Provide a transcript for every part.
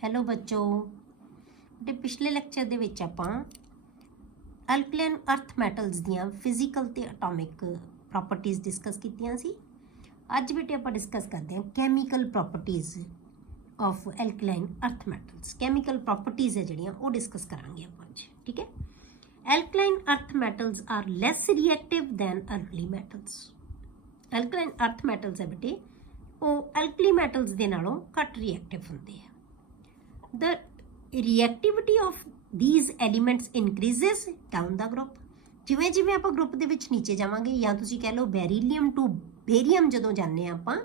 Hello बच्चों बेटे पिछले लैक्चर दे विच आपां अल्कलाइन अर्थ मैटल्स दियां फिजिकल ते एटॉमिक प्रॉपर्टीज़ डिस्कस कीतियां सी। अज बेटे आपां डिस्कस करते हैं chemical properties of alkaline earth metals. Chemical properties है जिहड़ियां वो डिस्कस करांगे आपां अज। ठीक है, alkaline earth metals are less reactive than alkali metals. Alkaline earth metals है बेटे वो अल्कली मैटल्स दे नालों घट रिएक्टिव हुंदे हैं। The reactivity of these elements increases down the group। जिवें जिवें आप ग्रुप दे विच नीचे जावांगे या तुसीं कह लो बेरीलियम टू बेरियम जदों जाने आपां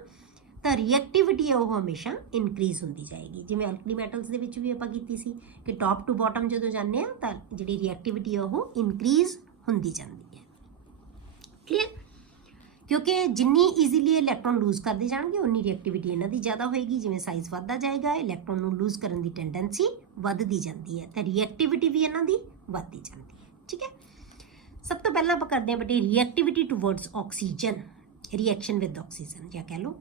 तां रिएक्टिविटी है वो हमेशा इनक्रीज होंदी जाएगी। जिवें अल्कली मैटल्स दे विच भी आपां कीती सी कि टॉप टू बॉटम जदों जाने आ तां जिहड़ी रिएक्टिविटी है वो इनक्रीज होंदी जांदी है। क्लीयर, क्योंकि जिन्नी ईजीली इलैक्ट्रॉन लूज करते जाएंगे उन्नी रिएक्टिविटी इन्हां दी ज़्यादा होएगी। जिवें साइज़ वधदा जाएगा इलैक्ट्रॉन नूं लूज करन दी टेंडेंसी वधदी जांदी है तो रिएक्टिविटी भी इन्हां दी वधदी जांदी है। ठीक है, सब तो पहला आपां करदे हां बेटे reactivity towards oxygen, reaction with oxygen या कह लो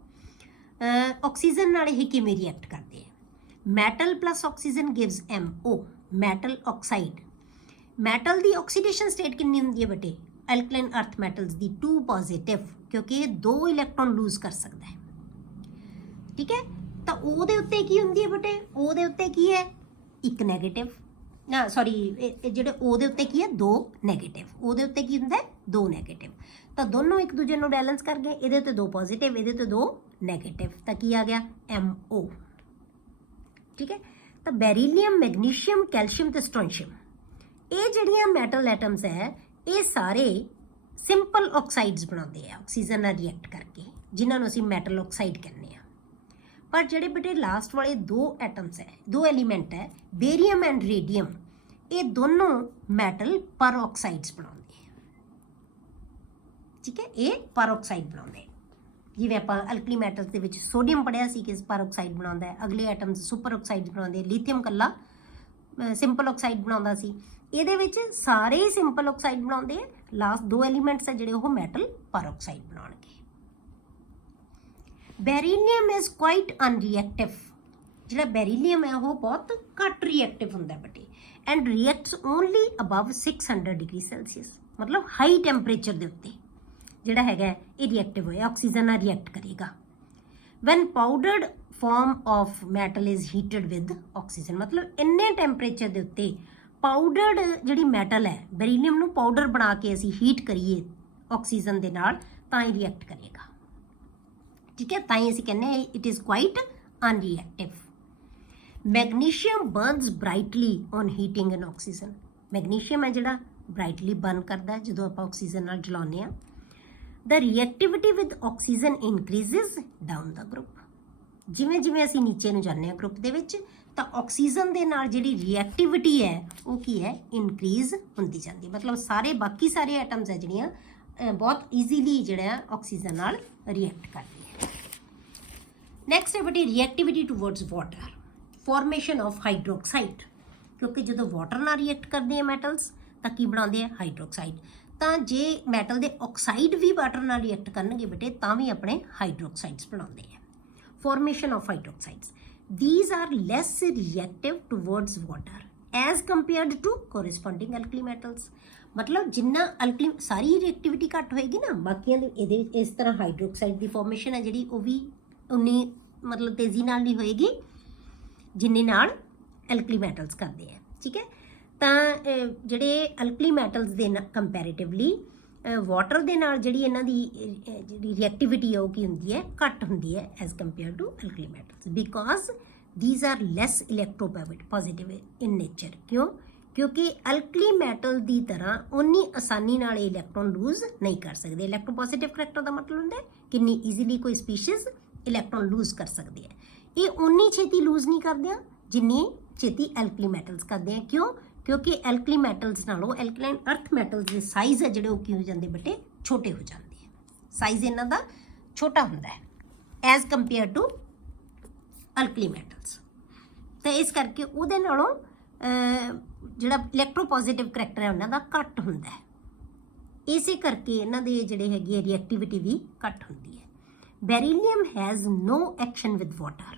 ऑक्सीजन नाल ही किवें रिएक्ट करदे हैं। Metal plus oxygen gives MO, metal oxide. Metal दी ऑक्सीडेशन स्टेट कितनी हुंदी है बेटे अल्कलाइन अर्थ मैटल्स दी 2 पॉजिटिव, क्योंकि 2 इलैक्ट्रॉन लूज कर सकता है। ठीक है, तो ਉਹਦੇ ਉੱਤੇ ਕੀ ਹੁੰਦੀ ਹੈ बेटे ਉਹਦੇ ਉੱਤੇ ਕੀ ਹੈ ਇੱਕ ਨੈਗੇਟਿਵ ਨਾ ਸੌਰੀ ਜਿਹੜੇ ਉਹਦੇ ਉੱਤੇ ਕੀ ਹੈ 2 ਨੈਗੇਟਿਵ, ਉਹਦੇ ਉੱਤੇ ਕੀ ਹੁੰਦਾ ਹੈ 2 ਨੈਗੇਟਿਵ। ਤਾਂ ਦੋਨੋਂ ਇੱਕ ਦੂਜੇ ਨੂੰ ਬੈਲੈਂਸ ਕਰ ਗਏ, ਇਹਦੇ ਉੱਤੇ 2 ਪੋਜ਼ਿਟਿਵ ਇਹਦੇ ਉੱਤੇ 2 ਨੈਗੇਟਿਵ ਤਾਂ ਕੀ ਆ ਗਿਆ MO। ਠੀਕ ਹੈ, ਤਾਂ ਬੈਰੀਲੀਅਮ ਮੈਗਨੀਸ਼ੀਅਮ ਕੈਲਸ਼ੀਅਮ ਤੇ ਸਟ੍ਰੋਂਸ਼ੀਅਮ ਇਹ ਜਿਹੜੀਆਂ ਮੈਟਲ ਐਟਮਸ ਹੈ ਇਹ ਸਾਰੇ ਸਿੰਪਲ ਆਕਸਾਈਡਸ ਬਣਾਉਂਦੇ ਆ ਆਕਸੀਜਨ ਨਾਲ ਰਿਐਕਟ ਕਰਕੇ, ਜਿਨ੍ਹਾਂ ਨੂੰ ਅਸੀਂ ਮੈਟਲ ਆਕਸਾਈਡ ਕਹਿੰਦੇ ਆ। ਪਰ ਜਿਹੜੇ ਬੇਟੇ ਲਾਸਟ ਵਾਲੇ 2 ਐਟਮਸ ਹੈ 2 ਐਲੀਮੈਂਟ ਹੈ ਬੇਰੀਅਮ ਐਂਡ ਰੇਡੀਅਮ ਇਹ ਦੋਨੋਂ ਮੈਟਲ ਪਰ ਆਕਸਾਈਡਸ ਬਣਾਉਂਦੇ ਆ। ਠੀਕ ਹੈ, ਇਹ ਪਰ ਆਕਸਾਈਡ ਬਣਾਉਂਦੇ ਜਿਵੇਂ ਆਪਾਂ ਅਲਕਲੀ ਮੈਟਲਸ ਦੇ ਵਿੱਚ ਸੋਡੀਅਮ ਪੜਿਆ ਸੀ ਕਿ ਪਰ ਆਕਸਾਈਡ ਬਣਾਉਂਦਾ ਹੈ, ਅਗਲੇ ਐਟਮਸ ਸੁਪਰ ਆਕਸਾਈਡ ਬਣਾਉਂਦੇ, ਲੀਥੀਅਮ ਕੱਲਾ ਸਿੰਪਲ ਆਕਸਾਈਡ ਬਣਾਉਂਦਾ ਸੀ। ਇਹਦੇ ਵਿੱਚ ਸਾਰੇ ਹੀ ਸਿੰਪਲ ਆਕਸਾਈਡ ਬਣਾਉਂਦੇ ਆ, ਲਾਸਟ 2 ਐਲੀਮੈਂਟਸ ਆ ਜਿਹੜੇ ਉਹ ਮੈਟਲ ਪਰ ਆਕਸਾਈਡ ਬਣਾਉਣਗੇ। Beryllium is quite unreactive. ਜਿਹੜਾ ਬੈਰੀਲੀਅਮ ਹੈ ਉਹ ਬਹੁਤ ਘੱਟ ਰਿਐਕਟਿਵ ਹੁੰਦਾ ਬੇਟੇ and reacts only above 600 degree Celsius, ਮਤਲਬ ਹਾਈ ਟੈਂਪਰੇਚਰ ਦੇ ਉੱਤੇ ਜਿਹੜਾ ਹੈਗਾ ਇਹ ਰਿਐਕਟਿਵ ਹੋਇਆ ਆਕਸੀਜਨ ਨਾਲ ਰਿਐਕਟ ਕਰੇਗਾ। When powdered form of metal is heated with oxygen, ਮਤਲਬ ਇੰਨੇ ਟੈਂਪਰੇਚਰ ਦੇ ਉੱਤੇ ਪਾਊਡਰਡ ਜਿਹੜੀ ਮੈਟਲ ਹੈ ਬੈਰੀਲੀਅਮ ਨੂੰ ਪਾਊਡਰ ਬਣਾ ਕੇ ਅਸੀਂ ਹੀਟ ਕਰੀਏ ਆਕਸੀਜਨ ਦੇ ਨਾਲ ਤਾਂ ਹੀ ਰਿਐਕਟ ਕਰੇਗਾ। ਠੀਕ ਹੈ, ਤਾਂ ਹੀ ਅਸੀਂ ਕਹਿੰਦੇ ਹਾਂ it is quite unreactive. Magnesium burns brightly on heating in oxygen. Magnesium ਹੈ ਜਿਹੜਾ ਬ੍ਰਾਈਟਲੀ ਬਰਨ ਕਰਦਾ ਜਦੋਂ ਆਪਾਂ ਆਕਸੀਜਨ ਨਾਲ ਜਲਾਉਂਦੇ ਹਾਂ। The reactivity with oxygen increases down the group. ਜਿਵੇਂ ਜਿਵੇਂ ਅਸੀਂ ਨੀਚੇ ਨੂੰ ਜਾਂਦੇ ਹਾਂ ਗਰੁੱਪ ਦੇ ਵਿੱਚ ਤਾਂ ਆਕਸੀਜਨ ਦੇ ਨਾਲ ਜਿਹੜੀ ਰਿਐਕਟਿਵਿਟੀ ਹੈ ਉਹ ਕੀ ਹੈ ਇਨਕਰੀਜ਼ ਹੁੰਦੀ ਜਾਂਦੀ, ਮਤਲਬ ਸਾਰੇ ਬਾਕੀ ਸਾਰੇ ਐਟਮਸ ਹੈ ਜਿਹੜੀਆਂ ਬਹੁਤ ਈਜ਼ੀਲੀ ਜਿਹੜਾ ਆਕਸੀਜਨ ਨਾਲ ਰਿਐਕਟ ਕਰਦੀ ਹੈ। ਨੈਕਸਟ ਹੈ ਬੇਟੀ reactivity towards water, formation of hydroxide. ਕਿਉਂਕਿ ਜਦੋਂ ਵਾਟਰ ਨਾਲ ਰਿਐਕਟ ਕਰਦੇ ਆ ਮੈਟਲਸ ਤਾਂ ਕੀ ਬਣਾਉਂਦੇ ਆ ਹਾਈਡਰੋਕਸਾਈਡ। ਤਾਂ ਜੇ ਮੈਟਲ ਦੇ ਆਕਸਾਈਡ ਵੀ ਵਾਟਰ ਨਾਲ ਰਿਐਕਟ ਕਰਨਗੇ ਬੇਟੇ ਤਾਂ ਵੀ ਆਪਣੇ ਹਾਈਡਰੋਕਸਾਈਡਸ ਬਣਾਉਂਦੇ ਆ। Formation of hydroxides, these are less reactive towards water as compared to corresponding alkali metals। मतलब जिन्ना अल्कली सारी रिएक्टिविटी घट होएगी ना बाकियां दे ਇਹਦੇ ਇਸ ਤਰ੍ਹਾਂ ਹਾਈਡਰੋਕਸਾਈਡ ਦੀ ਫਾਰਮੇਸ਼ਨ ਹੈ ਜਿਹੜੀ ਉਹ ਵੀ ਉਨੀ ਮਤਲਬ ਤੇਜ਼ੀ ਨਾਲ ਨਹੀਂ ਹੋਏਗੀ ਜਿੰਨੇ ਨਾਲ ਅਲਕਲੀ ਮੈਟਲਸ ਕਰਦੇ ਆ। ਠੀਕ ਹੈ, ਤਾਂ ਜਿਹੜੇ ਅਲਕਲੀ ਮੈਟਲਸ ਦੇ ਕੰਪੈਰੀਟਿਵਲੀ ਵਾਟਰ ਦੇ ਨਾਲ ਜਿਹੜੀ ਇਹਨਾਂ ਦੀ ਜਿਹੜੀ ਰਿਐਕਟਿਵਿਟੀ ਹੈ ਉਹ ਕੀ ਹੁੰਦੀ ਹੈ ਘੱਟ ਹੁੰਦੀ ਹੈ as compare to alkali metals because these are less electropositive in nature। ਕਿਉਂ? ਕਿਉਂਕਿ ਅਲਕਲੀ ਮੈਟਲ ਦੀ ਤਰ੍ਹਾਂ ਉਨੀ ਆਸਾਨੀ ਨਾਲ ਇਹ ਇਲੈਕਟ੍ਰੋਨ ਲੂਜ਼ ਨਹੀਂ ਕਰ ਸਕਦੇ। ਇਲੈਕਟ੍ਰੋਪੋਜ਼ਿਟਿਵ ਕਰੈਕਟਰ ਦਾ ਮਤਲਬ ਹੁੰਦਾ ਕਿੰਨੀ ਈਜ਼ੀਲੀ ਕੋਈ ਸਪੀਸ਼ੀਜ਼ ਇਲੈਕਟ੍ਰੋਨ ਲੂਜ਼ ਕਰ ਸਕਦੀ ਹੈ। ਇਹ ਉਨੀ ਛੇਤੀ ਲੂਜ਼ ਨਹੀਂ ਕਰਦੇ ਆ ਜਿੰਨੀ ਛੇਤੀ ਅਲਕਲੀ ਮੈਟਲਸ ਕਰਦੇ ਆ। ਕਿਉਂ? ਕਿਉਂਕਿ ਅਲਕਲੀ ਮੈਟਲਸ ਨਾਲੋਂ ਅਲਕਲਾਈਨ ਅਰਥ ਮੈਟਲਸ ਦੇ ਸਾਈਜ਼ ਹੈ ਜਿਹੜੇ ਉਹ ਕੀ ਹੋ ਜਾਂਦੇ ਬੇਟੇ ਛੋਟੇ ਹੋ ਜਾਂਦੇ ਆ। ਸਾਈਜ਼ ਇਹਨਾਂ ਦਾ ਛੋਟਾ ਹੁੰਦਾ ਹੈ as compare to alkali metals. ਤਾਂ ਇਸ ਕਰਕੇ ਉਹਦੇ ਨਾਲੋਂ ਜਿਹੜਾ ਇਲੈਕਟ੍ਰੋਪੋਜ਼ਿਟਿਵ ਕਰੈਕਟਰ ਹੈ ਉਹਨਾਂ ਦਾ ਘੱਟ ਹੁੰਦਾ ਹੈ। ਇਸੇ ਕਰਕੇ ਇਹਨਾਂ ਦੇ ਜਿਹੜੇ ਹੈਗੀ ਰਿਐਕਟਿਵਿਟੀ ਵੀ ਘੱਟ ਹੁੰਦੀ ਹੈ। Beryllium has no action with water.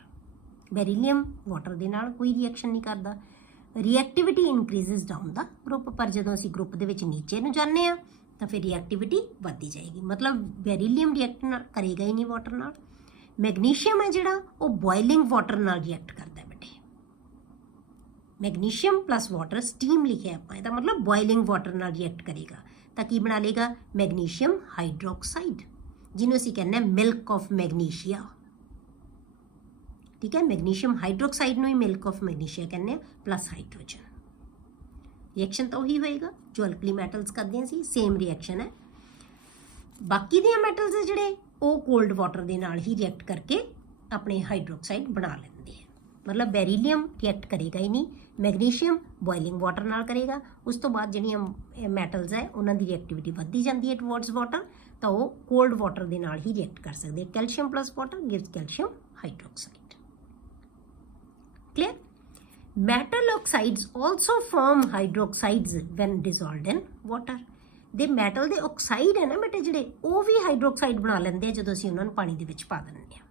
Beryllium water ਦੇ ਨਾਲ ਕੋਈ ਰਿਐਕਸ਼ਨ ਨਹੀਂ ਕਰਦਾ। Reactivity increases down the group, ਪਰ ਜਦੋਂ ਅਸੀਂ ਗਰੁੱਪ ਦੇ ਵਿੱਚ ਨੀਚੇ ਨੂੰ ਜਾਂਦੇ ਆ ਤਾਂ ਫਿਰ ਰਿਐਕਟਿਵਿਟੀ ਵੱਧਦੀ ਜਾਏਗੀ। ਮਤਲਬ ਬੈਰੀਲੀਅਮ ਰਿਐਕਟ ਨਾਲ ਕਰੇਗਾ ਹੀ ਨਹੀਂ ਵਾਟਰ ਨਾਲ। ਮੈਗਨੀਸ਼ੀਅਮ ਹੈ ਜਿਹੜਾ ਉਹ ਬੋਇਲਿੰਗ ਵਾਟਰ ਨਾਲ ਰਿਐਕਟ ਕਰਦਾ ਹੈ ਬੇਟੇ। ਮੈਗਨੀਸ਼ੀਅਮ ਪਲੱਸ ਵਾਟਰ ਸਟੀਮ ਲਿਖਿਆ ਆਪਾਂ, ਇਹਦਾ ਮਤਲਬ ਬੋਇਲਿੰਗ ਵਾਟਰ ਨਾਲ ਰਿਐਕਟ ਕਰੇਗਾ ਤਾਂ ਕੀ ਬਣਾ ਲੇਗਾ? ਮੈਗਨੀਸ਼ੀਅਮ ਹਾਈਡਰੋਕਸਾਈਡ, ਜਿਹਨੂੰ ਅਸੀਂ ਕਹਿੰਦੇ ਹਾਂ ਮਿਲਕ ਆਫ ਮੈਗਨੀਸ਼ੀਆ। ਠੀਕ ਹੈ, ਮੈਗਨੀਸ਼ੀਅਮ ਹਾਈਡਰੋਕਸਾਈਡ ਨੂੰ ਹੀ ਮਿਲਕ ਆਫ ਮੈਗਨੀਸ਼ੀਆ ਕਹਿੰਦੇ ਆ, ਪਲੱਸ ਹਾਈਡਰੋਜਨ। ਰਿਐਕਸ਼ਨ ਤਾਂ ਉਹੀ ਹੋਏਗਾ ਜੋ ਅਲਕਲੀ ਮੈਟਲਸ ਕਰਦੇ ਸੀ, ਸੇਮ ਰਿਐਕਸ਼ਨ ਹੈ। ਬਾਕੀ ਦੀਆਂ ਮੈਟਲਸ ਜਿਹੜੇ ਉਹ ਕੋਲਡ ਵਾਟਰ ਦੇ ਨਾਲ ਹੀ ਰਿਐਕਟ ਕਰਕੇ ਆਪਣੇ ਹਾਈਡਰੋਕਸਾਈਡ ਬਣਾ ਲੈਂਦੇ ਆ। ਮਤਲਬ ਬੈਰੀਲੀਅਮ ਰਿਐਕਟ ਕਰੇਗਾ ਹੀ ਨਹੀਂ, ਮੈਗਨੀਸ਼ੀਅਮ ਬੋਇਲਿੰਗ ਵਾਟਰ ਨਾਲ ਕਰੇਗਾ। ਉਸ ਤੋਂ ਬਾਅਦ ਜਿਹੜੀਆਂ ਮੈਟਲਸ ਹੈ ਉਹਨਾਂ ਦੀ ਰਿਐਕਟਿਵਿਟੀ ਵੱਧਦੀ ਜਾਂਦੀ ਹੈ ਟੁਵਰਡਸ ਵਾਟਰ, ਤਾਂ ਉਹ ਕੋਲਡ ਵਾਟਰ ਦੇ ਨਾਲ ਹੀ ਰਿਐਕਟ ਕਰ ਸਕਦੇ। Calcium plus water gives calcium hydroxide. Clear? Metal oxides also form hydroxides when dissolved in water. ਦੇ ਮੈਟਲ ਦੇ ਆਕਸਾਈਡ ਹੈ ਨਾ ਬੇਟੇ ਜਿਹੜੇ, ਉਹ ਵੀ ਹਾਈਡਰੋਕਸਾਈਡ ਬਣਾ ਲੈਂਦੇ ਆ ਜਦੋਂ ਅਸੀਂ ਉਹਨਾਂ ਨੂੰ ਪਾਣੀ ਦੇ ਵਿੱਚ ਪਾ ਦਿੰਦੇ ਹਾਂ।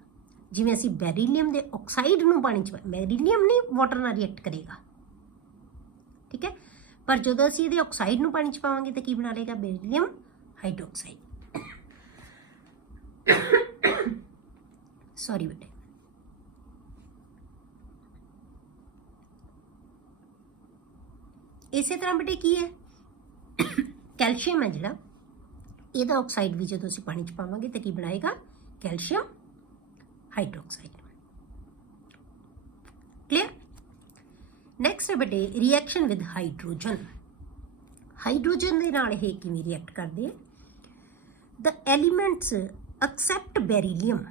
ਜਿਵੇਂ ਅਸੀਂ ਬੈਰੀਲੀਅਮ ਦੇ ਆਕਸਾਈਡ ਨੂੰ ਪਾਣੀ 'ਚ ਬੈਰੀਲੀਅਮ ਨਹੀਂ ਵਾਟਰ ਨਾਲ ਰਿਐਕਟ ਕਰੇਗਾ, ਠੀਕ ਹੈ, ਪਰ ਜਦੋਂ ਅਸੀਂ ਇਹਦੇ ਆਕਸਾਈਡ ਨੂੰ ਪਾਣੀ 'ਚ ਪਾਵਾਂਗੇ ਤਾਂ ਕੀ ਬਣਾ ਲੇਗਾ? ਬੈਰੀਲੀਅਮ ਹਾਈਡਰੋਕਸਾਈਡ। ਸੌਰੀ ਬੇਟੇ। ਇਸੇ ਤਰ੍ਹਾਂ ਬੇਟੇ ਕੀ ਹੈ, ਕੈਲਸ਼ੀਅਮ ਹੈ ਜਿਹੜਾ, ਇਹਦਾ ਆਕਸਾਈਡ ਵੀ ਜਦੋਂ ਅਸੀਂ ਪਾਣੀ 'ਚ ਪਾਵਾਂਗੇ ਤਾਂ ਕੀ ਬਣਾਏਗਾ? Calcium hydroxide. ਕਲੀਅਰ? ਨੈਕਸਟ ਹੈ ਬੇਟੇ ਰਿਐਕਸ਼ਨ ਵਿਦ ਹਾਈਡਰੋਜਨ। ਹਾਈਡਰੋਜਨ ਦੇ ਨਾਲ ਇਹ ਕਿਵੇਂ ਰਿਐਕਟ ਕਰਦੇ ਆ? ਦ ਐਲੀਮੈਂਟਸ ਐਕਸੈਪਟ ਬੈਰੀਲੀਅਮ,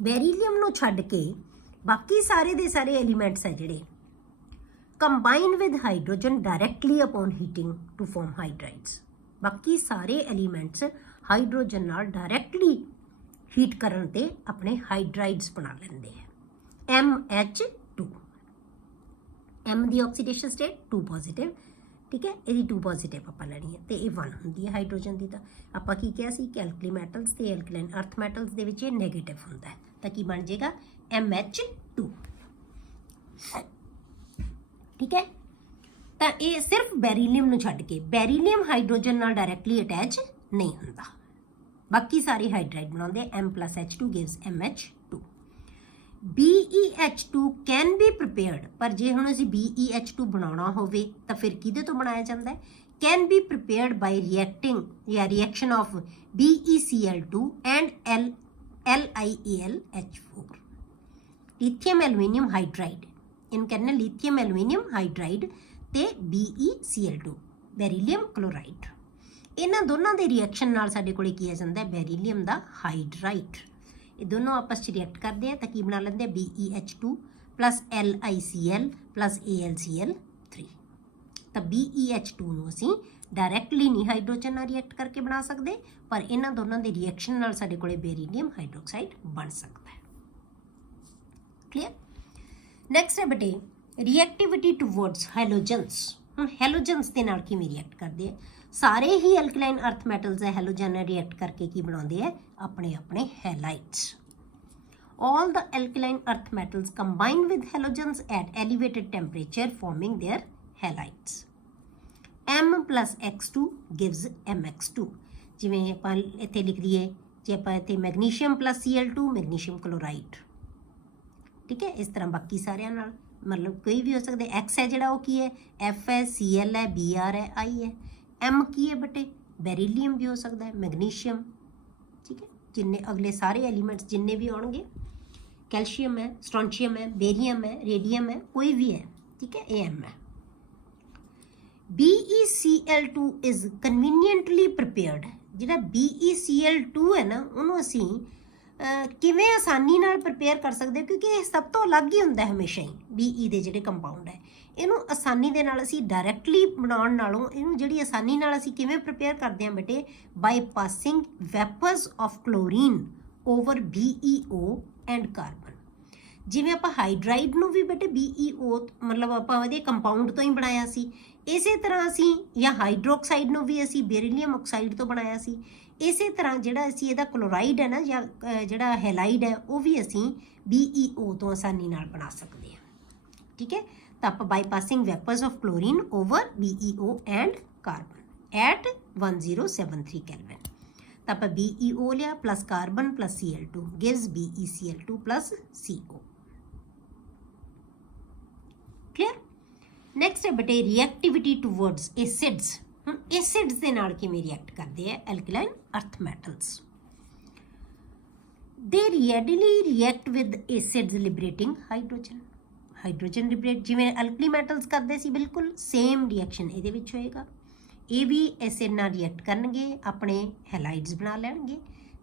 ਬੈਰੀਲੀਅਮ ਨੂੰ ਛੱਡ ਕੇ ਬਾਕੀ ਸਾਰੇ ਦੇ ਸਾਰੇ ਐਲੀਮੈਂਟਸ ਹੈ ਜਿਹੜੇ combine with hydrogen directly upon heating to form hydrides. ਬਾਕੀ ਸਾਰੇ ਐਲੀਮੈਂਟਸ ਹਾਈਡਰੋਜਨ ਨਾਲ ਡਾਇਰੈਕਟਲੀ ਹੀਟ ਕਰਨ ਤੇ ਆਪਣੇ ਹਾਈਡਰਾਈਡਸ ਬਣਾ ਲੈਂਦੇ ਆ। MH2, M ਦੀ ਆਕਸੀਡੇਸ਼ਨ ਸਟੇਟ 2 ਪੋਜ਼ਿਟਿਵ, ਠੀਕ ਹੈ, ਇਹਦੀ 2 ਪੋਜ਼ਿਟਿਵ ਆਪਾਂ ਲੈਣੀ ਹੈ ਤੇ ਇਹ 1 ਹੁੰਦੀ ਹੈ ਹਾਈਡਰੋਜਨ ਦੀ। ਤਾਂ ਆਪਾਂ ਕੀ ਕਿਹਾ ਸੀ ਕਿ ਐਲਕਲੀ ਮੈਟਲਸ ਤੇ ਐਲਕਲਾਈਨ ਅਰਥ ਮੈਟਲਸ ਦੇ ਵਿੱਚ ਇਹ ਨੈਗੇਟਿਵ ਹੁੰਦਾ ਹੈ, ਤਾਂ ਕੀ ਬਣ ਜਾਏਗਾ? MH2। ਠੀਕ ਹੈ, ਤਾਂ ਇਹ ਸਿਰਫ ਬੈਰੀਲੀਅਮ ਨੂੰ ਛੱਡ ਕੇ, ਬੈਰੀਲੀਅਮ ਹਾਈਡਰੋਜਨ ਨਾਲ ਡਾਇਰੈਕਟਲੀ ਅਟੈਚ ਨਹੀਂ ਹੁੰਦਾ, ਬਾਕੀ ਸਾਰੇ ਹਾਈਡਰਾਈਡ ਬਣਾਉਂਦੇ ਆ। M+H2 gives MH2. BeH2 can be prepared, ਪਰ ਜੇ ਹੁਣ ਅਸੀਂ BeH2 ਬਣਾਉਣਾ ਹੋਵੇ ਤਾਂ ਫਿਰ ਕਿਹਦੇ ਤੋਂ ਬਣਾਇਆ ਜਾਂਦਾ ਹੈ? Can be prepared by reacting ਜਾਂ reaction of BeCl2 and LiAlH4, lithium aluminium hydride, ਇਹਨੂੰ ਕਹਿੰਦੇ ਲਿਥੀਅਮ ਐਲੂਮੀਨੀਅਮ ਹਾਈਡਰਾਈਡ ਤੇ BeCl2 ਬੈਰੀਲੀਅਮ ਕਲੋਰਾਈਡ। ਇਹਨਾਂ ਦੋਨਾਂ ਦੇ ਰਿਐਕਸ਼ਨ ਨਾਲ ਸਾਡੇ ਕੋਲੇ ਕੀ ਆ ਜਾਂਦਾ ਹੈ? ਬੈਰੀਲੀਅਮ ਦਾ ਹਾਈਡਰਾਈਡ। ਇਹ ਦੋਨੋਂ ਆਪਸ 'ਚ ਰਿਐਕਟ ਕਰਦੇ ਆ ਤਾਂ ਕੀ ਬਣਾ ਲੈਂਦੇ ਆ? BeH2 plus LiCl plus AlCl3। ਤਾਂ BeH2 ਨੂੰ ਅਸੀਂ ਡਾਇਰੈਕਟਲੀ ਨਹੀਂ ਹਾਈਡਰੋਜਨ ਨਾਲ ਰਿਐਕਟ ਕਰਕੇ ਬਣਾ ਸਕਦੇ, ਪਰ ਇਹਨਾਂ ਦੋਨਾਂ ਦੇ ਰਿਐਕਸ਼ਨ ਨਾਲ ਸਾਡੇ ਕੋਲੇ ਬੈਰੀਲੀਅਮ ਹਾਈਡਰੋਕਸਾਈਡ ਬਣ ਸਕਦਾ ਹੈ। ਕਲੀਅਰ? ਨੈਕਸਟ ਹੈ ਬੇਟੇ ਰਿਐਕਟਿਵਿਟੀ ਟੂਵਰਡਸ ਹੈਲੋਜਨਸ। ਹੁਣ ਹੈਲੋਜਨਸ ਦੇ ਨਾਲ ਕਿਵੇਂ ਰਿਐਕਟ ਕਰਦੇ ਆ? ਸਾਰੇ ਹੀ ਐਲਕਲਾਈਨ ਅਰਥ ਮੈਟਲਸ ਹੈ, ਹੈਲੋਜਨ ਨਾਲ ਰਿਐਕਟ ਕਰਕੇ ਕੀ ਬਣਾਉਂਦੇ ਆ? ਆਪਣੇ ਆਪਣੇ ਹੈਲਾਈਟਸ। all the alkaline earth metals combine with halogens at elevated temperature forming their halides. M plus X2 gives MX2। ਜਿਵੇਂ ਆਪਾਂ ਇੱਥੇ ਲਿਖ ਲਈਏ, ਜੇ ਆਪਾਂ ਇੱਥੇ magnesium plus Cl2 magnesium chloride, ਠੀਕ ਹੈ। ਇਸ ਤਰ੍ਹਾਂ ਬਾਕੀ ਸਾਰਿਆਂ ਨਾਲ ਮਤਲਬ ਕੋਈ ਵੀ ਹੋ ਸਕਦਾ। X ਹੈ ਜਿਹੜਾ ਉਹ ਕੀ ਹੈ? F ਹੈ, Cl ਹੈ, Br ਹੈ, I ਹੈ। M ਕੀ ਹੈ ਬੇਟੇ? ਬੈਰੀਲੀਅਮ ਵੀ ਹੋ ਸਕਦਾ ਹੈ, ਮੈਗਨੀਸ਼ੀਅਮ, ਠੀਕ ਹੈ। ਜਿੰਨੇ ਅਗਲੇ ਸਾਰੇ ਐਲੀਮੈਂਟਸ ਜਿੰਨੇ ਵੀ ਆਉਣਗੇ, ਕੈਲਸ਼ੀਅਮ ਹੈ, ਸਟ੍ਰੋਂਚੀਅਮ ਹੈ, ਬੇਰੀਅਮ ਹੈ, ਰੇਡੀਅਮ ਹੈ, ਕੋਈ ਵੀ ਹੈ, ਠੀਕ ਹੈ। ਇਹ M ਹੈ। BeCl2 is ਕਨਵੀਨੀਐਂਟਲੀ prepared. ਜਿਹੜਾ BeCl2 ਹੈ ਨਾ, ਉਹਨੂੰ ਅਸੀਂ ਕਿਵੇਂ ਆਸਾਨੀ ਨਾਲ ਪ੍ਰੀਪੇਅਰ ਕਰ ਸਕਦੇ, ਕਿਉਂਕਿ ਇਹ ਸਭ ਤੋਂ ਅਲੱਗ ਹੀ ਹੁੰਦਾ ਹਮੇਸ਼ਾ ਹੀ। BE ਦੇ ਜਿਹੜੇ ਕੰਪਾਊਂਡ ਹੈ, ਇਹਨੂੰ ਆਸਾਨੀ ਦੇ ਨਾਲ ਅਸੀਂ ਡਾਇਰੈਕਟਲੀ ਬਣਾਉਣ ਨਾਲੋਂ ਇਹਨੂੰ ਜਿਹੜੀ ਆਸਾਨੀ ਨਾਲ ਅਸੀਂ ਕਿਵੇਂ ਪ੍ਰੀਪੇਅਰ ਕਰਦੇ ਹਾਂ ਬੇਟੇ? By passing vapours of chlorine over BeO and carbon. ਜਿਵੇਂ ਆਪਾਂ ਹਾਈਡਰਾਈਡ ਨੂੰ ਵੀ ਬੇਟੇ BeO ਮਤਲਬ ਆਪਾਂ ਇਹਦੇ ਕੰਪਾਊਂਡ ਤੋਂ ਹੀ ਬਣਾਇਆ ਸੀ, ਇਸੇ ਤਰ੍ਹਾਂ ਅਸੀਂ ਜਾਂ ਹਾਈਡਰੋਕਸਾਈਡ ਨੂੰ ਵੀ ਅਸੀਂ ਬੈਰੀਲੀਅਮ ਆਕਸਾਈਡ ਤੋਂ ਬਣਾਇਆ ਸੀ। ਇਸੇ ਤਰ੍ਹਾਂ ਜਿਹੜਾ ਅਸੀਂ ਇਹਦਾ ਕਲੋਰਾਈਡ ਹੈ ਨਾ ਜਾਂ ਜਿਹੜਾ ਹੈਲਾਈਡ ਹੈ ਉਹ ਵੀ ਅਸੀਂ BeO ਤੋਂ ਆਸਾਨੀ ਨਾਲ ਬਣਾ ਸਕਦੇ ਹਾਂ। ਠੀਕ ਹੈ, ਤਾਂ ਆਪਾਂ by passing vapours of chlorine over BeO and carbon at 1073 kelvin. ਤਾਂ ਆਪਾਂ BeO ਲਿਆ plus carbon plus Cl2 gives BeCl2 plus CO। Clear. Next ਹੈ ਬੇਟੇ ਰਿਐਕਟੀਵਿਟੀ ਟੂਵਰਡਸ ਐਸਿਡਸ। ਹੁਣ ਐਸਿਡਸ ਦੇ ਨਾਲ ਕਿਵੇਂ ਰਿਐਕਟ ਕਰਦੇ ਆ ਐਲਕਲਾਈਨ ਅਰਥ ਮੈਟਲਸ? ਦੇ readily react with acids liberating hydrogen। Hydrogen liberate ਜਿਵੇਂ ਐਲਕਲੀ ਮੈਟਲਸ ਕਰਦੇ ਸੀ, ਬਿਲਕੁਲ ਸੇਮ ਰਿਐਕਸ਼ਨ ਇਹਦੇ ਵਿੱਚ ਹੋਏਗਾ। ਇਹ ਵੀ ਐਸਿਡ ਨਾਲ ਰਿਐਕਟ ਕਰਨਗੇ, ਆਪਣੇ ਹੈਲਾਈਡਸ ਬਣਾ ਲੈਣਗੇ।